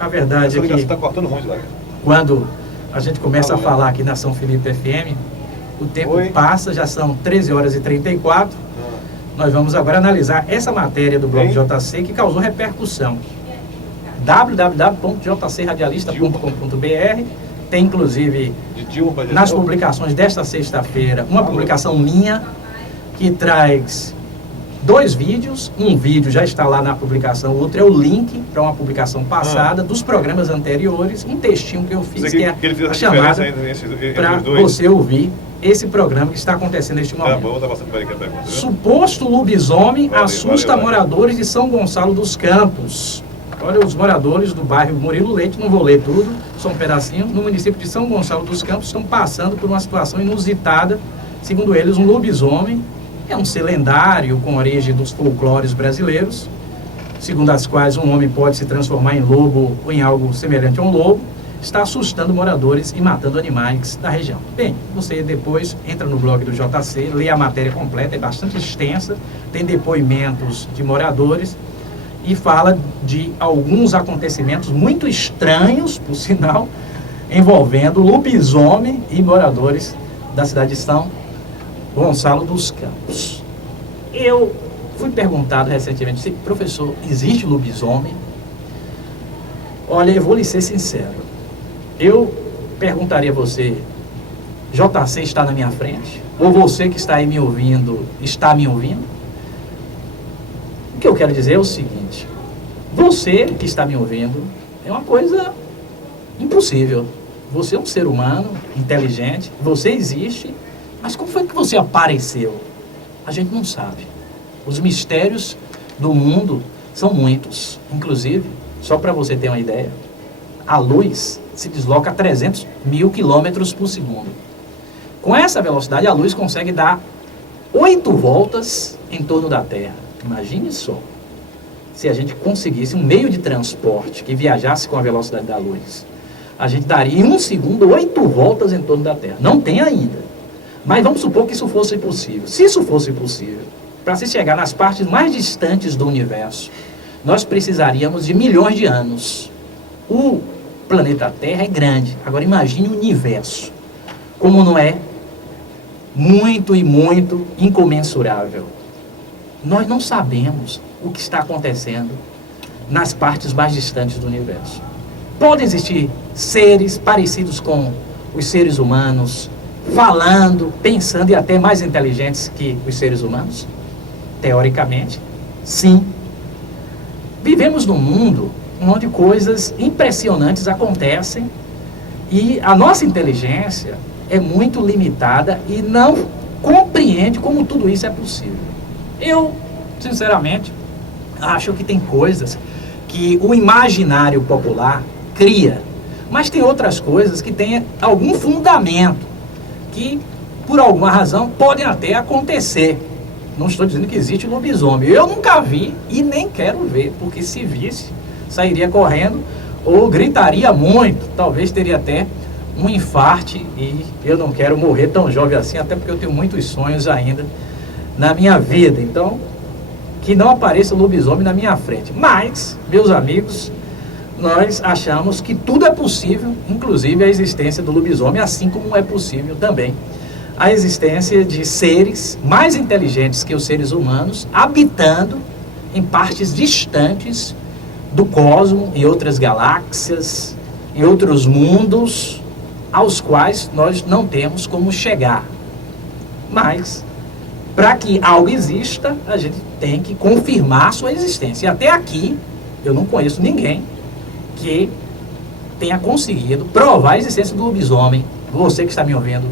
A verdade é que está cortando muito, Wagner. Quando a gente começa a falar aqui na São Felipe FM, o tempo passa, já são 13 horas e 34. Nós vamos agora analisar essa matéria do blog JC que causou repercussão. www.jcradialista.com.br. Tem inclusive nas publicações desta sexta-feira uma publicação minha que traz 2 vídeos. Um vídeo já está lá na publicação, o outro é o link para uma publicação passada dos programas anteriores, um textinho que eu fiz que é a chamada para você ouvir esse programa que está acontecendo neste momento. Suposto lobisomem assusta moradores de São Gonçalo dos Campos. Olha, os moradores do bairro Murilo Leite, não vou ler tudo, só um pedacinho, no município de São Gonçalo dos Campos, estão passando por uma situação inusitada. Segundo eles, um lobisomem, é um ser lendário com origem dos folclores brasileiros, segundo as quais um homem pode se transformar em lobo ou em algo semelhante a um lobo, está assustando moradores e matando animais da região. Bem, você depois entra no blog do JC, lê a matéria completa, é bastante extensa, tem depoimentos de moradores, e fala de alguns acontecimentos muito estranhos, por sinal, envolvendo lobisomem e moradores da cidade de São Gonçalo dos Campos. Eu fui perguntado recentemente, professor, existe lobisomem? Olha, eu vou lhe ser sincero. Eu perguntaria a você, JC está na minha frente? Ou você que está aí me ouvindo, está me ouvindo? O que eu quero dizer é o seguinte: você que está me ouvindo é uma coisa impossível. Você é um ser humano inteligente, você existe, mas como foi que você apareceu? A gente não sabe. Os mistérios do mundo são muitos. Inclusive, só para você ter uma ideia, a luz se desloca a 300 mil quilômetros por segundo. Com essa velocidade, a luz consegue dar 8 voltas em torno da Terra. Imagine só, se a gente conseguisse um meio de transporte que viajasse com a velocidade da luz, a gente daria em 1 segundo 8 voltas em torno da Terra. Não tem ainda, mas vamos supor que isso fosse possível. Se isso fosse possível, para se chegar nas partes mais distantes do universo, nós precisaríamos de milhões de anos. O planeta Terra é grande, agora imagine o universo, como não é muito e muito incomensurável. Nós não sabemos o que está acontecendo nas partes mais distantes do universo. Podem existir seres parecidos com os seres humanos, falando, pensando e até mais inteligentes que os seres humanos? Teoricamente, sim. Vivemos num mundo onde coisas impressionantes acontecem e a nossa inteligência é muito limitada e não compreende como tudo isso é possível. Eu, sinceramente, acho que tem coisas que o imaginário popular cria, mas tem outras coisas que têm algum fundamento, que por alguma razão podem até acontecer. Não estou dizendo que existe lobisomem. Eu nunca vi e nem quero ver, porque se visse, sairia correndo ou gritaria muito, talvez teria até um infarte, e eu não quero morrer tão jovem assim, até porque eu tenho muitos sonhos ainda na minha vida. Então, que não apareça lobisomem na minha frente. Mas, meus amigos, nós achamos que tudo é possível, inclusive a existência do lobisomem, assim como é possível também a existência de seres mais inteligentes que os seres humanos, habitando em partes distantes do cosmos, em outras galáxias, em outros mundos, aos quais nós não temos como chegar. Mas, para que algo exista, a gente tem que confirmar sua existência. E até aqui, eu não conheço ninguém que tenha conseguido provar a existência do lobisomem. Você que está me ouvindo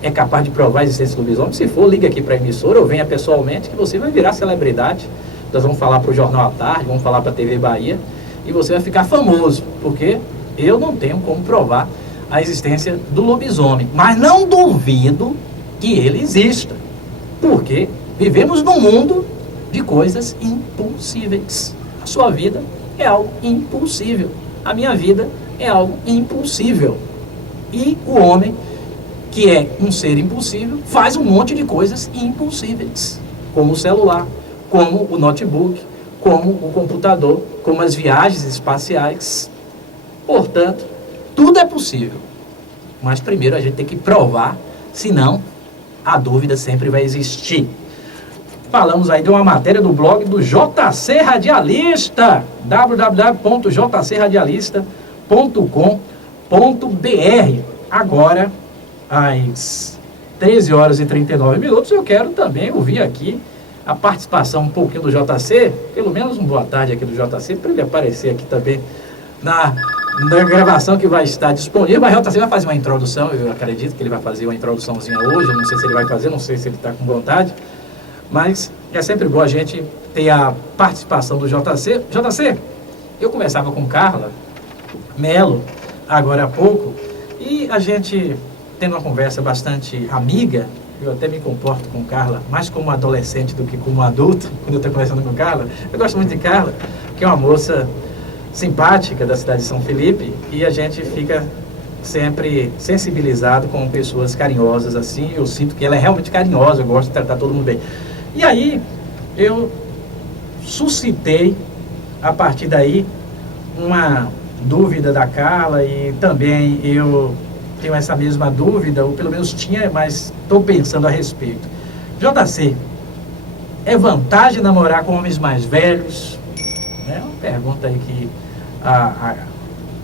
é capaz de provar a existência do lobisomem? Se for, liga aqui para a emissora ou venha pessoalmente, que você vai virar celebridade. Nós vamos falar para o Jornal à Tarde, vamos falar para a TV Bahia, e você vai ficar famoso, porque eu não tenho como provar a existência do lobisomem. Mas não duvido que ele exista, porque vivemos num mundo de coisas impossíveis. A sua vida é algo impossível. A minha vida é algo impossível. E o homem, que é um ser impossível, faz um monte de coisas impossíveis, como o celular, como o notebook, como o computador, como as viagens espaciais. Portanto, tudo é possível. Mas primeiro a gente tem que provar, senão a dúvida sempre vai existir. Falamos aí de uma matéria do blog do JC Radialista, www.jcradialista.com.br. Agora, às 13 horas e 39 minutos, eu quero também ouvir aqui a participação um pouquinho do JC, pelo menos uma boa tarde aqui do JC, para ele aparecer aqui também na gravação que vai estar disponível. Mas o JC vai fazer uma introdução, eu acredito que ele vai fazer uma introduçãozinha hoje, eu não sei se ele vai fazer, não sei se ele está com vontade, mas é sempre bom a gente ter a participação do JC. JC, eu conversava com Carla Melo agora há pouco, e a gente tendo uma conversa bastante amiga. Eu até me comporto com Carla mais como adolescente do que como adulto, quando eu estou conversando com Carla. Eu gosto muito de Carla, que é uma moça simpática da cidade de São Felipe, e a gente fica sempre sensibilizado com pessoas carinhosas assim. Eu sinto que ela é realmente carinhosa, eu gosto de tratar todo mundo bem. E aí, eu suscitei, a partir daí, uma dúvida da Carla, e também eu tenho essa mesma dúvida, ou pelo menos tinha, mas estou pensando a respeito. JC, é vantagem namorar com homens mais velhos? É uma pergunta aí que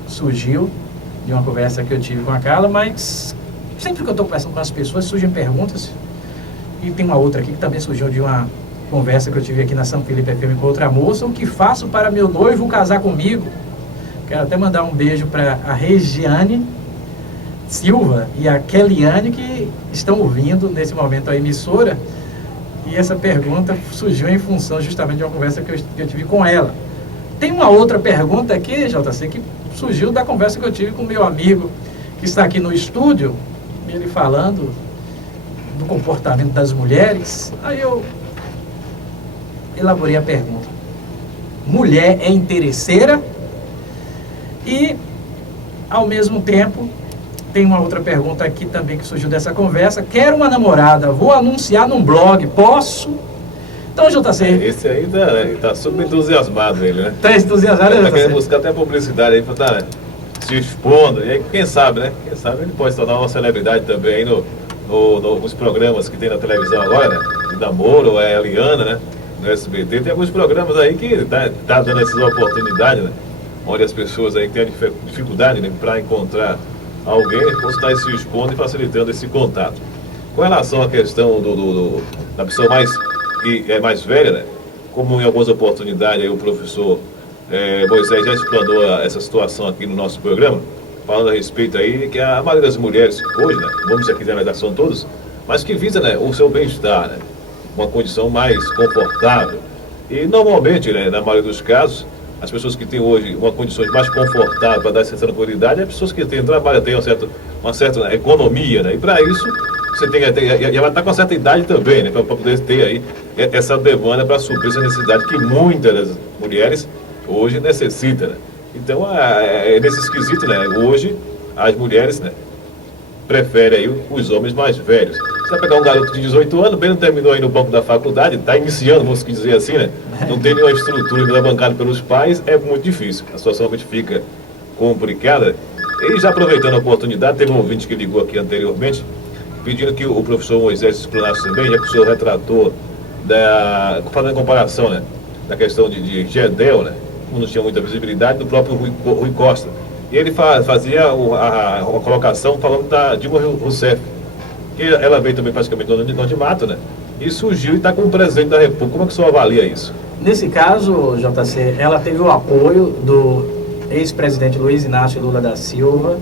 surgiu de uma conversa que eu tive com a Carla, mas sempre que eu estou conversando com as pessoas, surgem perguntas. E tem uma outra aqui que também surgiu de uma conversa que eu tive aqui na São Felipe FM com outra moça. O que faço para meu noivo casar comigo? Quero até mandar um beijo para a Regiane Silva e a Kellyanne, que estão ouvindo nesse momento a emissora, e essa pergunta surgiu em função justamente de uma conversa que eu tive com ela. Tem uma outra pergunta aqui, JC, que surgiu da conversa que eu tive com o meu amigo que está aqui no estúdio, ele falando do comportamento das mulheres. Aí eu elaborei a pergunta: mulher é interesseira? E ao mesmo tempo tem uma outra pergunta aqui também que surgiu dessa conversa: quero uma namorada, vou anunciar num blog, posso? Então, JC... Esse aí tá super entusiasmado, ele, né? Tá entusiasmado, tá querendo buscar até publicidade aí pra estar se expondo. E aí, quem sabe, né? Quem sabe ele pode se tornar uma celebridade também aí nos programas que tem na televisão agora, né? De namoro, a Eliana, né? No SBT. Tem alguns programas aí que tá dando essas oportunidades, né? Onde as pessoas aí têm dificuldade, né, para encontrar alguém, possa estar se expondo e facilitando esse contato. Com relação à questão da pessoa que é mais velha, né? Como em algumas oportunidades aí o professor Moisés já explanou essa situação aqui no nosso programa, falando a respeito aí que a maioria das mulheres hoje, né, vamos aqui generalização todos, mas que visa, né, o seu bem-estar, né, uma condição mais confortável. E normalmente, né, na maioria dos casos, as pessoas que têm hoje uma condição mais confortável para dar essa tranquilidade, é pessoas que têm trabalho, têm uma certa economia, né? E para isso, você tem e ela está com uma certa idade também, né? Para poder ter aí essa demanda para suprir essa necessidade que muitas das mulheres hoje necessitam, né? Então, nesse esquisito, né? Hoje, as mulheres, né, preferem aí os homens mais velhos. Você vai pegar um garoto de 18 anos, bem não terminou aí no banco da faculdade, está iniciando, vamos dizer assim, né? Não tem nenhuma estrutura, ainda bancada pelos pais, é muito difícil. A situação realmente fica complicada. E já aproveitando a oportunidade, teve um ouvinte que ligou aqui anteriormente, pedindo que o professor Moisés explanasse também, já que o senhor retratou, fazendo a comparação, né, da questão de Gedel, né, como não tinha muita visibilidade, do próprio Rui Costa. E ele fazia a colocação falando da Dilma Rousseff, que ela veio também praticamente no anonimato, né, e surgiu e está como presidente da República. Como é que o senhor avalia isso? Nesse caso, JC, ela teve o apoio do ex-presidente Luiz Inácio Lula da Silva,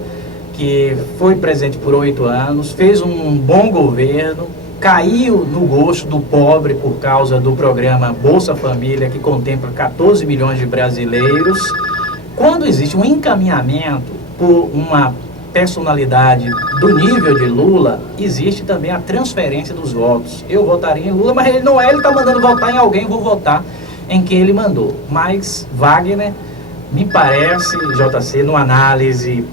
que foi presidente por 8 anos, fez um bom governo, caiu no gosto do pobre por causa do programa Bolsa Família, que contempla 14 milhões de brasileiros. Quando existe um encaminhamento por uma personalidade do nível de Lula, existe também a transferência dos votos. Eu votaria em Lula, mas ele não é, ele está mandando votar em alguém, vou votar em quem ele mandou. Mas Wagner, me parece, JC, numa análise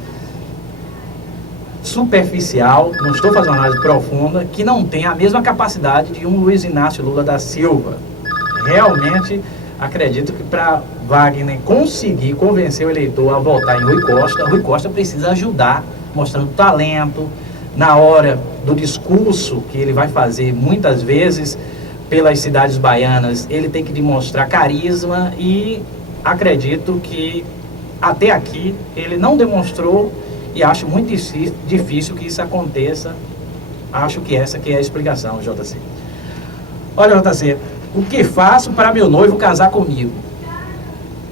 superficial, não estou fazendo uma análise profunda, que não tem a mesma capacidade de um Luiz Inácio Lula da Silva. Realmente acredito que para Wagner conseguir convencer o eleitor a votar em Rui Costa precisa ajudar, mostrando talento, na hora do discurso que ele vai fazer muitas vezes pelas cidades baianas, ele tem que demonstrar carisma e acredito que até aqui ele não demonstrou e acho muito difícil que isso aconteça. Acho que essa que é a explicação, JC. Olha, JC, o que faço para meu noivo casar comigo?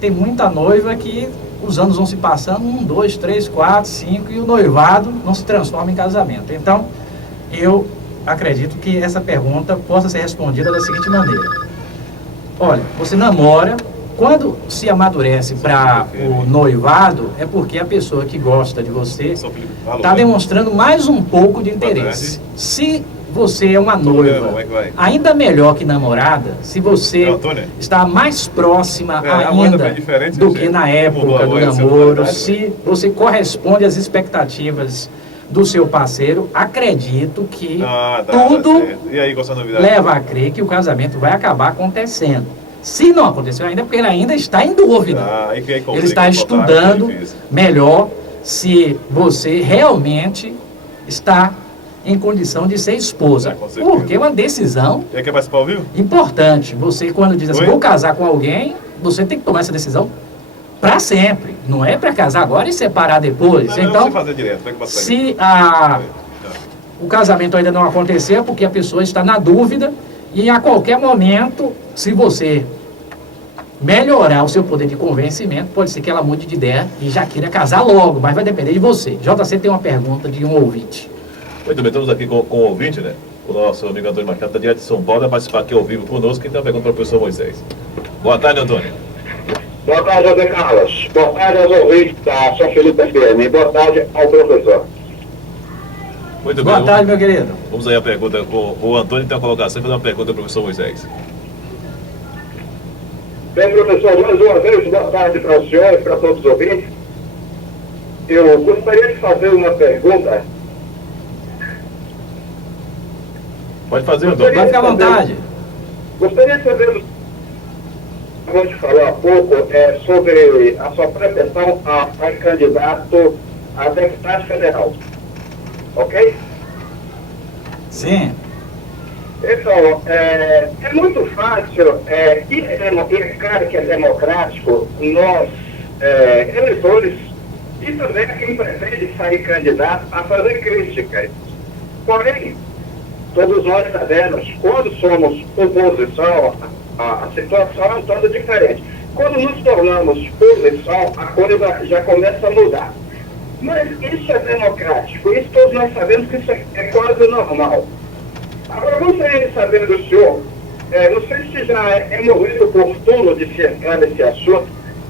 Tem muita noiva que os anos vão se passando, 1, 2, 3, 4, 5, e o noivado não se transforma em casamento. Então, eu acredito que essa pergunta possa ser respondida da seguinte maneira. Olha, você namora, quando se amadurece para o noivado, é porque a pessoa que gosta de você está demonstrando mais um pouco de interesse. Se você é uma noiva, ainda melhor que namorada, se você está mais próxima ainda do que na época do namoro, se você corresponde às expectativas do seu parceiro, acredito que tudo leva a crer que o casamento vai acabar acontecendo. Se não aconteceu ainda, é porque ele ainda está em dúvida. Ele está estudando melhor se você realmente está em condição de ser esposa. Porque é uma decisão importante. Você, quando diz assim, vou casar com alguém, você tem que tomar essa decisão para sempre. Não é para casar agora e separar depois. Então, se o casamento ainda não aconteceu, porque a pessoa está na dúvida, e a qualquer momento, se você melhorar o seu poder de convencimento, pode ser que ela mude de ideia e já queira casar logo, mas vai depender de você. JC tem uma pergunta de um ouvinte. Muito bem, estamos aqui com o ouvinte, né? O nosso amigo Antônio Machado, está direto de São Paulo, vai participar aqui ao vivo conosco. Quem tem uma pergunta para o professor Moisés? Boa tarde, Antônio. Boa tarde, José Carlos. Boa tarde aos ouvintes da São Felipe FM. Boa tarde ao professor. Muito bem. Boa tarde, meu querido. Vamos aí a pergunta com o Antônio, tem uma colocação e fazer uma pergunta para o professor Moisés. Bem, professor, mais uma vez, boa tarde para o senhor e para todos os ouvintes. Eu gostaria de fazer uma pergunta. Pode fazer, Antônio. Pode ficar à vontade. Gostaria de saber, vamos falar um pouco sobre a sua pretensão a candidato a deputado federal. Ok? Sim. Então, é muito fácil, e é claro que é democrático, nós, eleitores, e também quem pretende sair candidato a fazer críticas. Porém, todos nós sabemos, quando somos oposição, a situação é toda diferente. Quando nos tornamos posição, a coisa já começa a mudar. Mas isso é democrático, isso todos nós sabemos que isso é quase normal. Agora, gostaria de saber do senhor, não sei se já é momento oportuno de se entrar nesse assunto,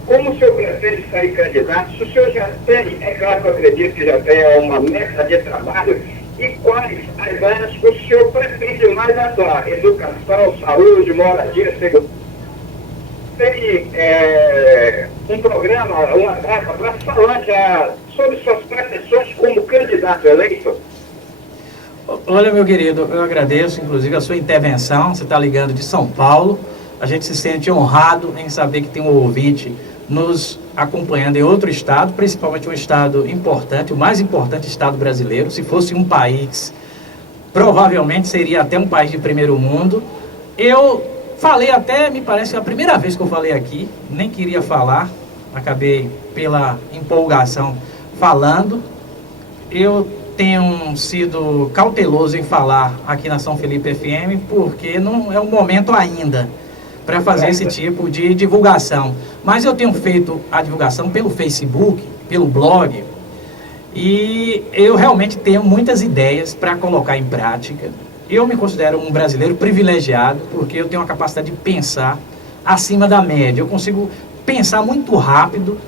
como o senhor pretende sair candidato, se o senhor já tem, é claro que eu acredito que já tem uma meta de trabalho, e quais as áreas que o senhor pretende mais atuar? Educação, saúde, moradia, segurança. Tem um programa, uma data para falar já sobre suas pretensões como candidato eleito? Olha, meu querido, eu agradeço, inclusive, a sua intervenção. Você está ligando de São Paulo. A gente se sente honrado em saber que tem um ouvinte nos acompanhando em outro estado, principalmente um estado importante, o mais importante estado brasileiro. Se fosse um país provavelmente seria até um país de primeiro mundo. Eu falei até, me parece, a primeira vez que eu falei aqui, nem queria falar, acabei pela empolgação falando. Eu tenho sido cauteloso em falar aqui na São Felipe FM, porque não é o momento ainda para fazer esse tipo de divulgação. Mas eu tenho feito a divulgação pelo Facebook, pelo blog, e eu realmente tenho muitas ideias para colocar em prática. Eu me considero um brasileiro privilegiado, porque eu tenho uma capacidade de pensar acima da média. Eu consigo pensar muito rápido.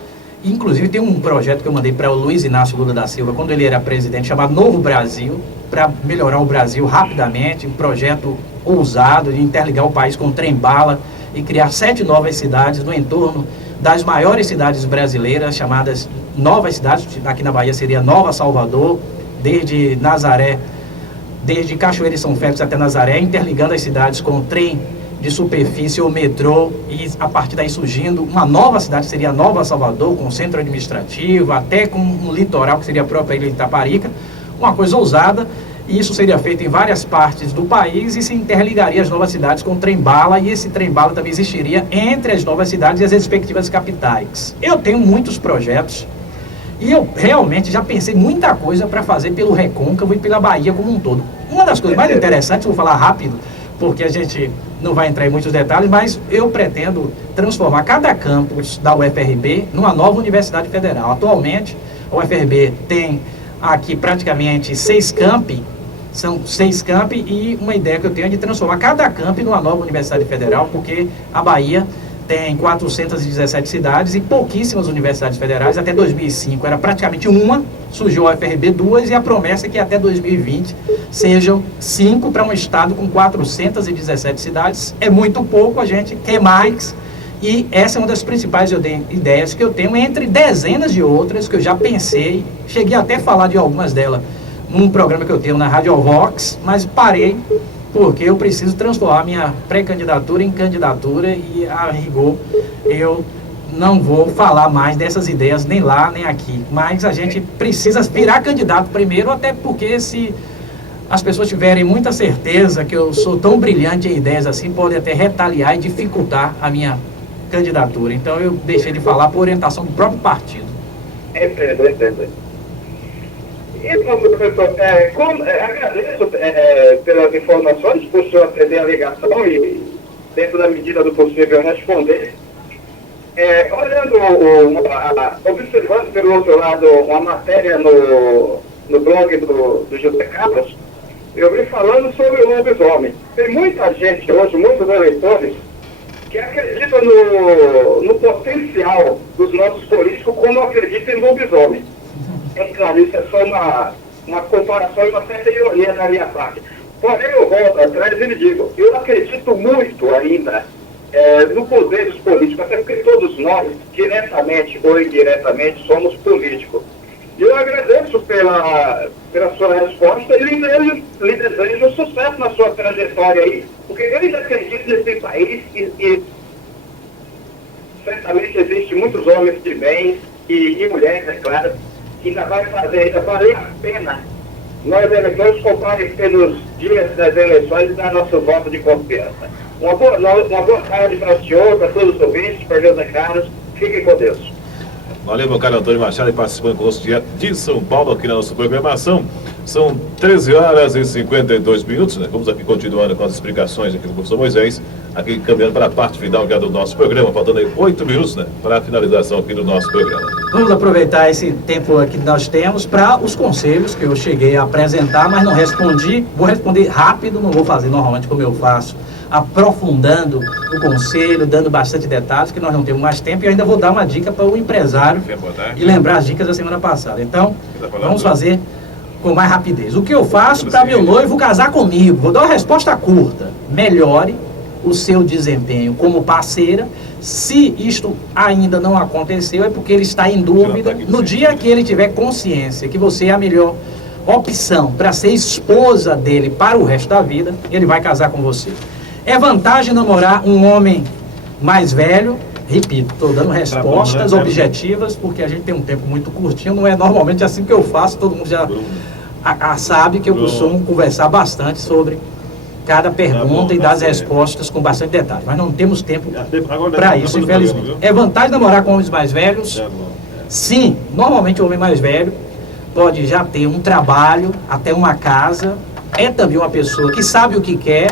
Inclusive tem um projeto que eu mandei para o Luiz Inácio Lula da Silva, quando ele era presidente, chamado Novo Brasil, para melhorar o Brasil rapidamente, um projeto ousado de interligar o país com o trem-bala e criar 7 novas cidades no entorno das maiores cidades brasileiras, chamadas novas cidades. Aqui na Bahia seria Nova Salvador, desde Nazaré, desde Cachoeira e São Félix até Nazaré, interligando as cidades com o trem de superfície ou metrô, e a partir daí surgindo uma nova cidade, seria Nova Salvador, com centro administrativo, até com um litoral que seria a própria ilha de Itaparica, uma coisa ousada. E isso seria feito em várias partes do país e se interligaria as novas cidades com o trem-bala, e esse trem-bala também existiria entre as novas cidades e as respectivas capitais. Eu tenho muitos projetos e eu realmente já pensei muita coisa para fazer pelo Recôncavo e pela Bahia como um todo. Uma das coisas mais interessantes, vou falar rápido, porque a gente não vai entrar em muitos detalhes, mas eu pretendo transformar cada campus da UFRB numa nova universidade federal. Atualmente, a UFRB tem aqui praticamente 6 campi, são 6 campi, e uma ideia que eu tenho é de transformar cada campi numa nova universidade federal, porque a Bahia tem 417 cidades e pouquíssimas universidades federais. Até 2005 era praticamente uma, surgiu a UFRB 2, e a promessa é que até 2020 sejam 5 para um estado com 417 cidades. É muito pouco, a gente quer mais, e essa é uma das principais ideias que eu tenho, entre dezenas de outras que eu já pensei, cheguei até a falar de algumas delas num programa que eu tenho na Rádio Vox, mas parei, porque eu preciso transformar minha pré-candidatura em candidatura, e a rigor eu não vou falar mais dessas ideias nem lá nem aqui, mas a gente precisa virar candidato primeiro, até porque se as pessoas tiverem muita certeza que eu sou tão brilhante em ideias assim, podem até retaliar e dificultar a minha candidatura. Então eu deixei de falar por orientação do próprio partido. Entendo. Então, professor, agradeço pelas informações, por senhor atender a ligação e, dentro da medida do possível, responder. Observando pelo outro lado uma matéria no blog do José Carlos, eu vi falando sobre o lobisomem. Tem muita gente hoje, muitos eleitores, que acreditam no potencial dos nossos políticos como acreditam em lobisomem. Claro, isso é só uma comparação e uma certa ironia da minha parte. Porém, eu volto atrás e lhe digo, eu acredito muito ainda no poder dos políticos, até porque todos nós, diretamente ou indiretamente, somos políticos. E eu agradeço pela sua resposta e lhe desejo sucesso na sua trajetória aí, porque eu ainda acredito nesse país e certamente existem muitos homens de bem e mulheres, é claro, que ainda vai valer a pena nós eleitores comparecer nos dias das eleições e dar nosso voto de confiança. Uma boa tarde para o senhor, para todos os ouvintes, para José Carlos. Fiquem com Deus. Valeu, meu caro Antônio Machado, participando conosco direto de São Paulo, aqui na nossa programação. São 13 horas e 52 minutos, né? Vamos aqui continuando com as explicações aqui do professor Moisés, aqui caminhando para a parte final já do nosso programa, faltando aí 8 minutos, né? Para a finalização aqui do nosso programa. Vamos aproveitar esse tempo aqui que nós temos para os conselhos que eu cheguei a apresentar, mas não respondi. Vou responder rápido, não vou fazer normalmente como eu faço, aprofundando o conselho, dando bastante detalhes, que nós não temos mais tempo, e ainda vou dar uma dica para o empresário e lembrar as dicas da semana passada. Então, vamos fazer com mais rapidez. O que eu faço para meu noivo casar comigo? Vou dar uma resposta curta. Melhore o seu desempenho como parceira. Se isto ainda não aconteceu, é porque ele está em dúvida. No dia que ele tiver consciência que você é a melhor opção para ser esposa dele para o resto da vida, ele vai casar com você. É vantagem namorar um homem mais velho? Repito, estou dando respostas objetivas, porque a gente tem um tempo muito curtinho, não é normalmente assim que eu faço, todo mundo já sabe que eu costumo conversar bastante sobre cada pergunta e dar as respostas com bastante detalhe. Mas não temos tempo para isso, infelizmente. É vantagem namorar com homens mais velhos? Sim, normalmente o homem mais velho pode já ter um trabalho, até uma casa, é também uma pessoa que sabe o que quer,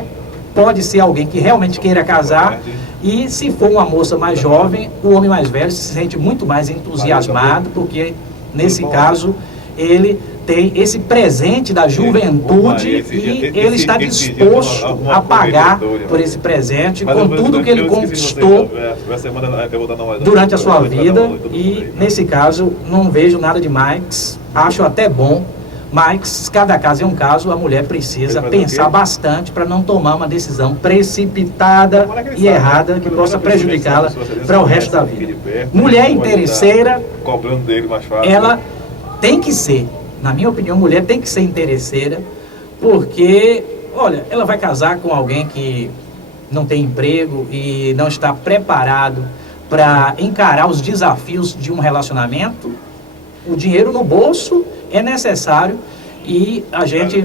pode ser alguém que realmente queira casar, e se for uma moça mais jovem, o homem mais velho se sente muito mais entusiasmado, porque nesse caso ele tem esse presente da juventude e ele está disposto a pagar por esse presente com tudo que ele conquistou durante a sua vida. E nesse caso não vejo nada demais, acho até bom, mas cada caso é um caso, a mulher precisa pensar bastante para não tomar uma decisão precipitada e errada que possa prejudicá-la para o resto da vida. Mulher interesseira, ela tem que ser, na minha opinião, mulher tem que ser interesseira, porque, olha, ela vai casar com alguém que não tem emprego e não está preparado para encarar os desafios de um relacionamento. O dinheiro no bolso é necessário e a gente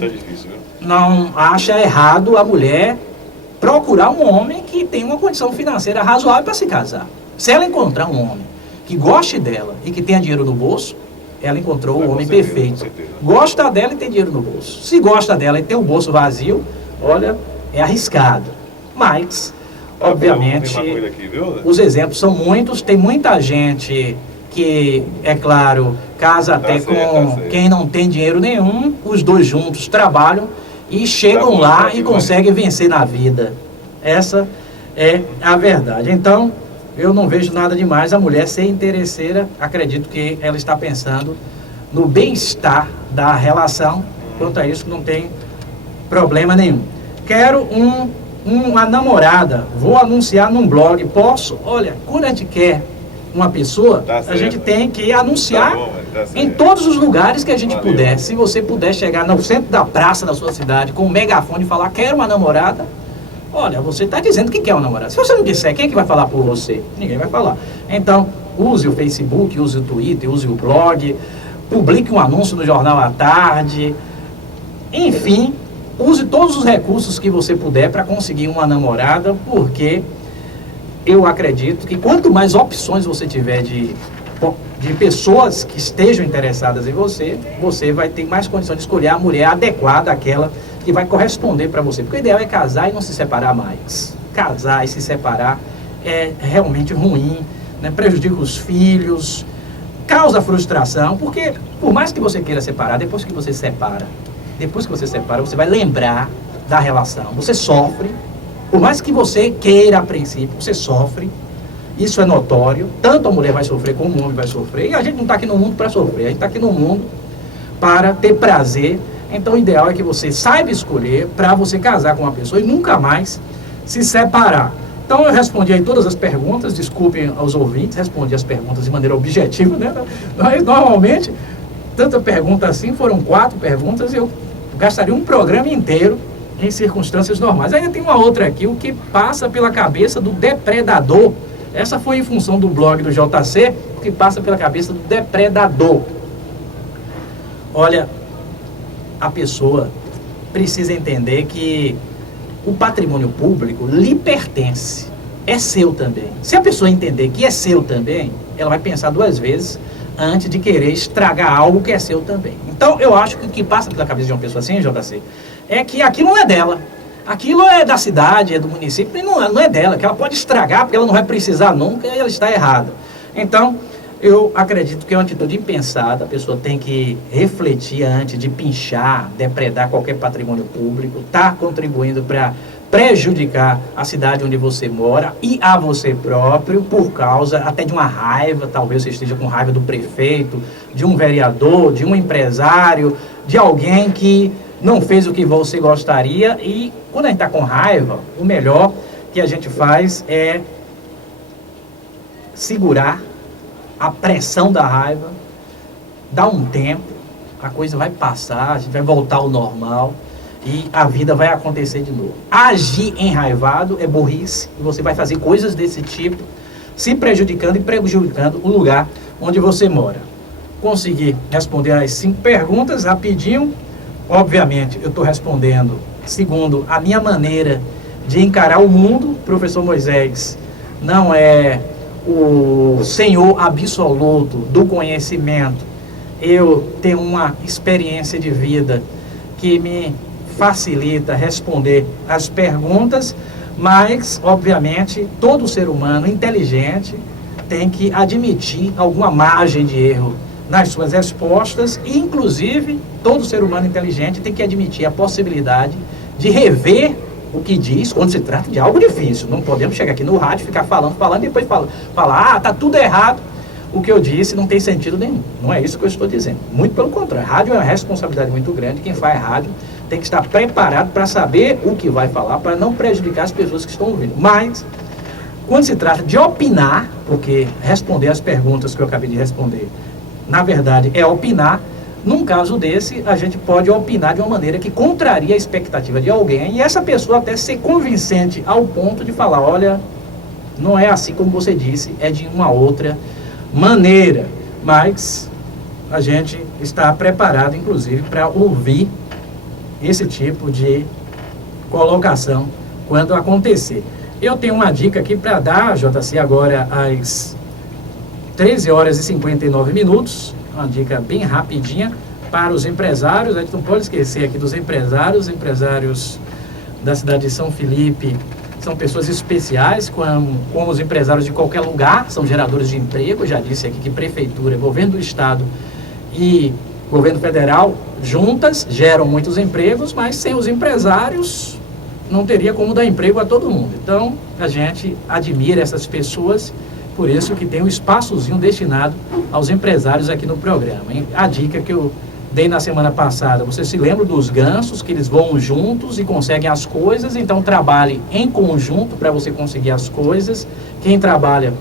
não acha errado a mulher procurar um homem que tem uma condição financeira razoável para se casar. Se ela encontrar um homem que goste dela e que tenha dinheiro no bolso, ela encontrou o homem perfeito. Gosta dela e tem dinheiro no bolso. Se gosta dela e tem o bolso vazio, olha, é arriscado. Mas, obviamente, os exemplos são muitos. Tem muita gente que, é claro, casa até com quem não tem dinheiro nenhum. Os dois juntos trabalham e chegam lá e conseguem vencer na vida. Essa é a verdade. Então, eu não vejo nada demais a mulher ser interesseira. Acredito que ela está pensando no bem-estar da relação. Quanto a isso, não tem problema nenhum. Quero uma namorada, vou anunciar num blog. Posso? Olha, quando a gente quer uma pessoa, a gente tem que anunciar em todos os lugares que a gente puder. Se você puder chegar no centro da praça da sua cidade com um megafone e falar, quero uma namorada, olha, você está dizendo que quer uma namorada. Se você não disser, quem é que vai falar por você? Ninguém vai falar. Então, use o Facebook, use o Twitter, use o blog, publique um anúncio no Jornal à Tarde. Enfim, use todos os recursos que você puder para conseguir uma namorada, porque eu acredito que quanto mais opções você tiver de pessoas que estejam interessadas em você, você vai ter mais condição de escolher a mulher adequada, aquela que vai corresponder para você. Porque o ideal é casar e não se separar mais. Casar e se separar é realmente ruim, né? Prejudica os filhos, causa frustração, porque por mais que você queira separar, depois que você separa, você vai lembrar da relação. Você sofre, por mais que você queira a princípio, você sofre. Isso é notório, tanto a mulher vai sofrer como o homem vai sofrer. E a gente não está aqui no mundo para sofrer, a gente está aqui no mundo para ter prazer. Então o ideal é que você saiba escolher para você casar com uma pessoa e nunca mais se separar. Então eu respondi aí todas as perguntas, desculpem aos ouvintes, respondi as perguntas de maneira objetiva, né? Normalmente, tanta pergunta assim, foram 4 perguntas, eu gastaria um programa inteiro em circunstâncias normais. Ainda tem uma outra aqui, o que passa pela cabeça do depredador. Essa foi em função do blog do JC, o que passa pela cabeça do depredador. Olha, a pessoa precisa entender que o patrimônio público lhe pertence, é seu também. Se a pessoa entender que é seu também, ela vai pensar 2 vezes antes de querer estragar algo que é seu também. Então, eu acho que o que passa pela cabeça de uma pessoa assim, JC, é que aquilo não é dela. Aquilo é da cidade, é do município, e não é dela, que ela pode estragar, porque ela não vai precisar nunca, e ela está errada. Então, eu acredito que é uma atitude impensada, a pessoa tem que refletir antes de pinchar, depredar qualquer patrimônio público, está contribuindo para prejudicar a cidade onde você mora e a você próprio, por causa até de uma raiva, talvez você esteja com raiva do prefeito, de um vereador, de um empresário, de alguém que não fez o que você gostaria. E quando a gente está com raiva, o melhor que a gente faz é segurar a pressão da raiva, dar um tempo, a coisa vai passar, a gente vai voltar ao normal e a vida vai acontecer de novo. Agir enraivado é burrice, e você vai fazer coisas desse tipo, se prejudicando e prejudicando o lugar onde você mora. Consegui responder as 5 perguntas rapidinho. obviamente, eu estou respondendo segundo a minha maneira de encarar o mundo. Professor Moisés não é o senhor absoluto do conhecimento. Eu tenho uma experiência de vida que me facilita responder as perguntas, mas, obviamente, todo ser humano inteligente tem que admitir alguma margem de erro nas suas respostas, e, inclusive, todo ser humano inteligente tem que admitir a possibilidade de rever o que diz quando se trata de algo difícil. Não podemos chegar aqui no rádio, ficar falando, e depois falar, tá tudo errado, o que eu disse não tem sentido nenhum. Não é isso que eu estou dizendo. Muito pelo contrário, rádio é uma responsabilidade muito grande. Quem faz rádio tem que estar preparado para saber o que vai falar, para não prejudicar as pessoas que estão ouvindo. Mas, quando se trata de opinar, porque responder as perguntas que eu acabei de responder, na verdade, é opinar. Num caso desse, a gente pode opinar de uma maneira que contraria a expectativa de alguém, e essa pessoa até ser convincente ao ponto de falar, olha, não é assim como você disse, é de uma outra maneira. Mas a gente está preparado, inclusive, para ouvir esse tipo de colocação quando acontecer. Eu tenho uma dica aqui para dar, JC, agora às 13 horas e 59 minutos, uma dica bem rapidinha para os empresários. A gente não pode esquecer aqui dos empresários. Empresários da cidade de São Felipe são pessoas especiais, como os empresários de qualquer lugar, são geradores de emprego. Eu já disse aqui que prefeitura, governo do estado e governo federal juntas geram muitos empregos, mas sem os empresários não teria como dar emprego a todo mundo. Então a gente admira essas pessoas. Por isso que tem um espaçozinho destinado aos empresários aqui no programa, hein? A dica que eu dei na semana passada, você se lembra dos gansos, que eles voam juntos e conseguem as coisas, então trabalhe em conjunto para você conseguir as coisas. Quem trabalha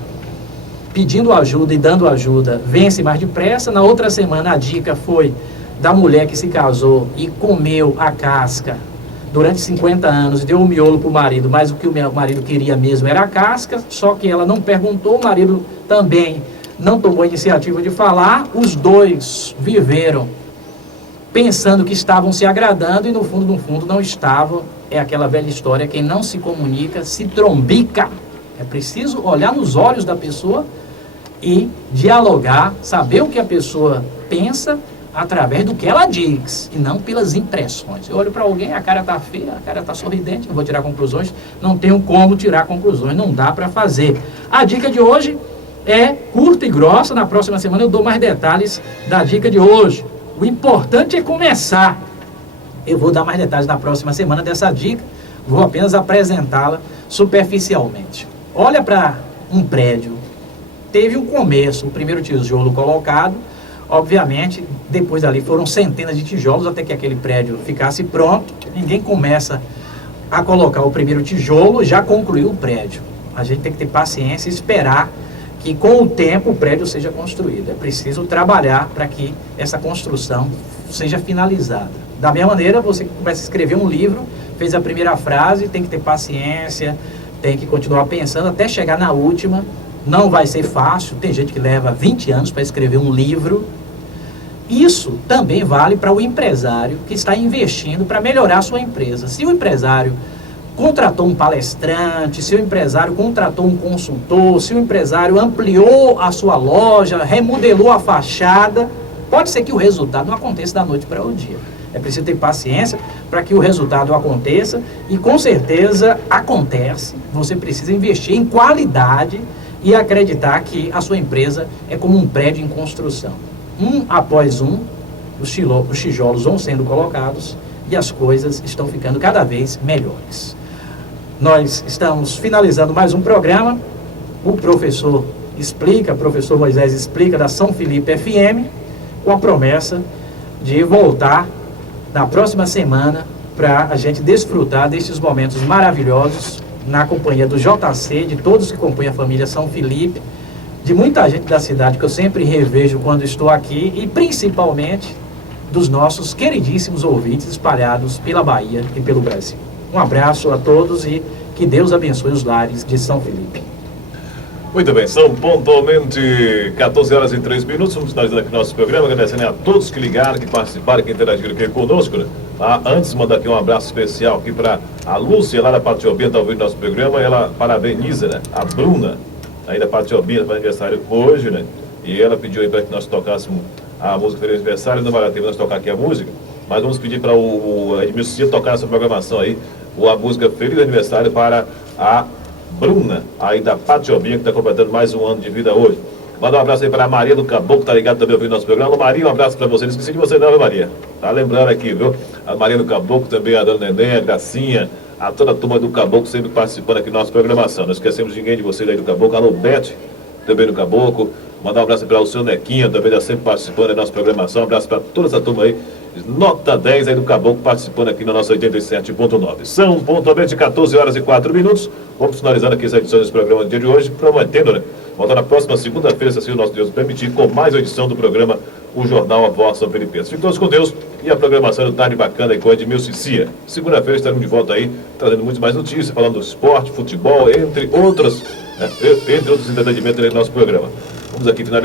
pedindo ajuda e dando ajuda vence mais depressa. Na outra semana a dica foi da mulher que se casou e comeu a casca durante 50 anos, deu o miolo para o marido, mas o que o marido queria mesmo era a casca, só que ela não perguntou, o marido também não tomou a iniciativa de falar, os dois viveram pensando que estavam se agradando e no fundo não estavam. É aquela velha história, quem não se comunica se trombica. É preciso olhar nos olhos da pessoa e dialogar, saber o que a pessoa pensa, através do que ela diz, e não pelas impressões. Eu olho para alguém, a cara está feia, a cara está sorridente, eu vou tirar conclusões, não tenho como tirar conclusões, não dá para fazer. A dica de hoje é curta e grossa, na próxima semana eu dou mais detalhes da dica de hoje. O importante é começar. Eu vou dar mais detalhes na próxima semana dessa dica, vou apenas apresentá-la superficialmente. Olha para um prédio, teve um começo, o primeiro tijolo colocado. Obviamente, depois dali foram centenas de tijolos até que aquele prédio ficasse pronto. Ninguém começa a colocar o primeiro tijolo, já concluiu o prédio. A gente tem que ter paciência e esperar que com o tempo o prédio seja construído. É preciso trabalhar para que essa construção seja finalizada. Da mesma maneira, você começa a escrever um livro, fez a primeira frase, tem que ter paciência, tem que continuar pensando até chegar na última. Não vai ser fácil, tem gente que leva 20 anos para escrever um livro. Isso também vale para o empresário que está investindo para melhorar a sua empresa. Se o empresário contratou um palestrante, se o empresário contratou um consultor, se o empresário ampliou a sua loja, remodelou a fachada, pode ser que o resultado não aconteça da noite para o dia. É preciso ter paciência para que o resultado aconteça, e com certeza acontece. Você precisa investir em qualidade e acreditar que a sua empresa é como um prédio em construção. Um após um, os tijolos vão sendo colocados e as coisas estão ficando cada vez melhores. Nós estamos finalizando mais um programa. O professor Moisés explica, da São Felipe FM, com a promessa de voltar na próxima semana para a gente desfrutar destes momentos maravilhosos na companhia do JC, de todos que compõem a família São Felipe, de muita gente da cidade que eu sempre revejo quando estou aqui, e principalmente dos nossos queridíssimos ouvintes espalhados pela Bahia e pelo Brasil. Um abraço a todos e que Deus abençoe os lares de São Felipe. Muito bem, são pontualmente 14 horas e 3 minutos. Vamos finalizando aqui o nosso programa, agradecendo a todos que ligaram, que participaram, que interagiram aqui conosco, né? Antes, mandar aqui um abraço especial aqui para a Lúcia, lá da Patiobinha, está ouvindo nosso programa. Ela parabeniza, né, a Bruna, aí da Patiobinha, para aniversário hoje, né? E ela pediu aí para que nós tocássemos a música Feliz Aniversário. Não vai dar tempo de nós tocar aqui a música, mas vamos pedir para o Edmilson tocar essa programação aí, a música Feliz Aniversário para a Bruna, aí da Patiobinha, que está completando mais um ano de vida hoje. Manda um abraço aí para a Maria do Caboclo, que tá ligado também ouvindo nosso programa. Maria, um abraço para você. Não esqueci de você não, Maria. Tá lembrando aqui, viu? A Maria do Caboclo, também a Dona Neném, a Gracinha, a toda a turma do Caboclo sempre participando aqui da nossa programação. Não esquecemos de ninguém de vocês aí do Caboclo. Alô, Bete, também do Caboclo. Mandar um abraço para o seu Nequinha, também está sempre participando da nossa programação. Um abraço para toda essa turma aí. Nota 10 aí do Caboclo participando aqui na nossa 87.9. São pontualmente 14 horas e 4 minutos. Vamos finalizando aqui essa edição desse programa do dia de hoje, prometendo, né? Voltar na próxima segunda-feira, se assim o nosso Deus permitir, com mais uma edição do programa O Jornal A Voz São Felipense. Fiquem todos com Deus e a programação do Tarde Bacana aí com Edmilson Cia. Segunda-feira estaremos de volta aí, trazendo muitas mais notícias, falando do esporte, futebol, entre outros entretenimentos aí do nosso programa. Vamos aqui finalizar.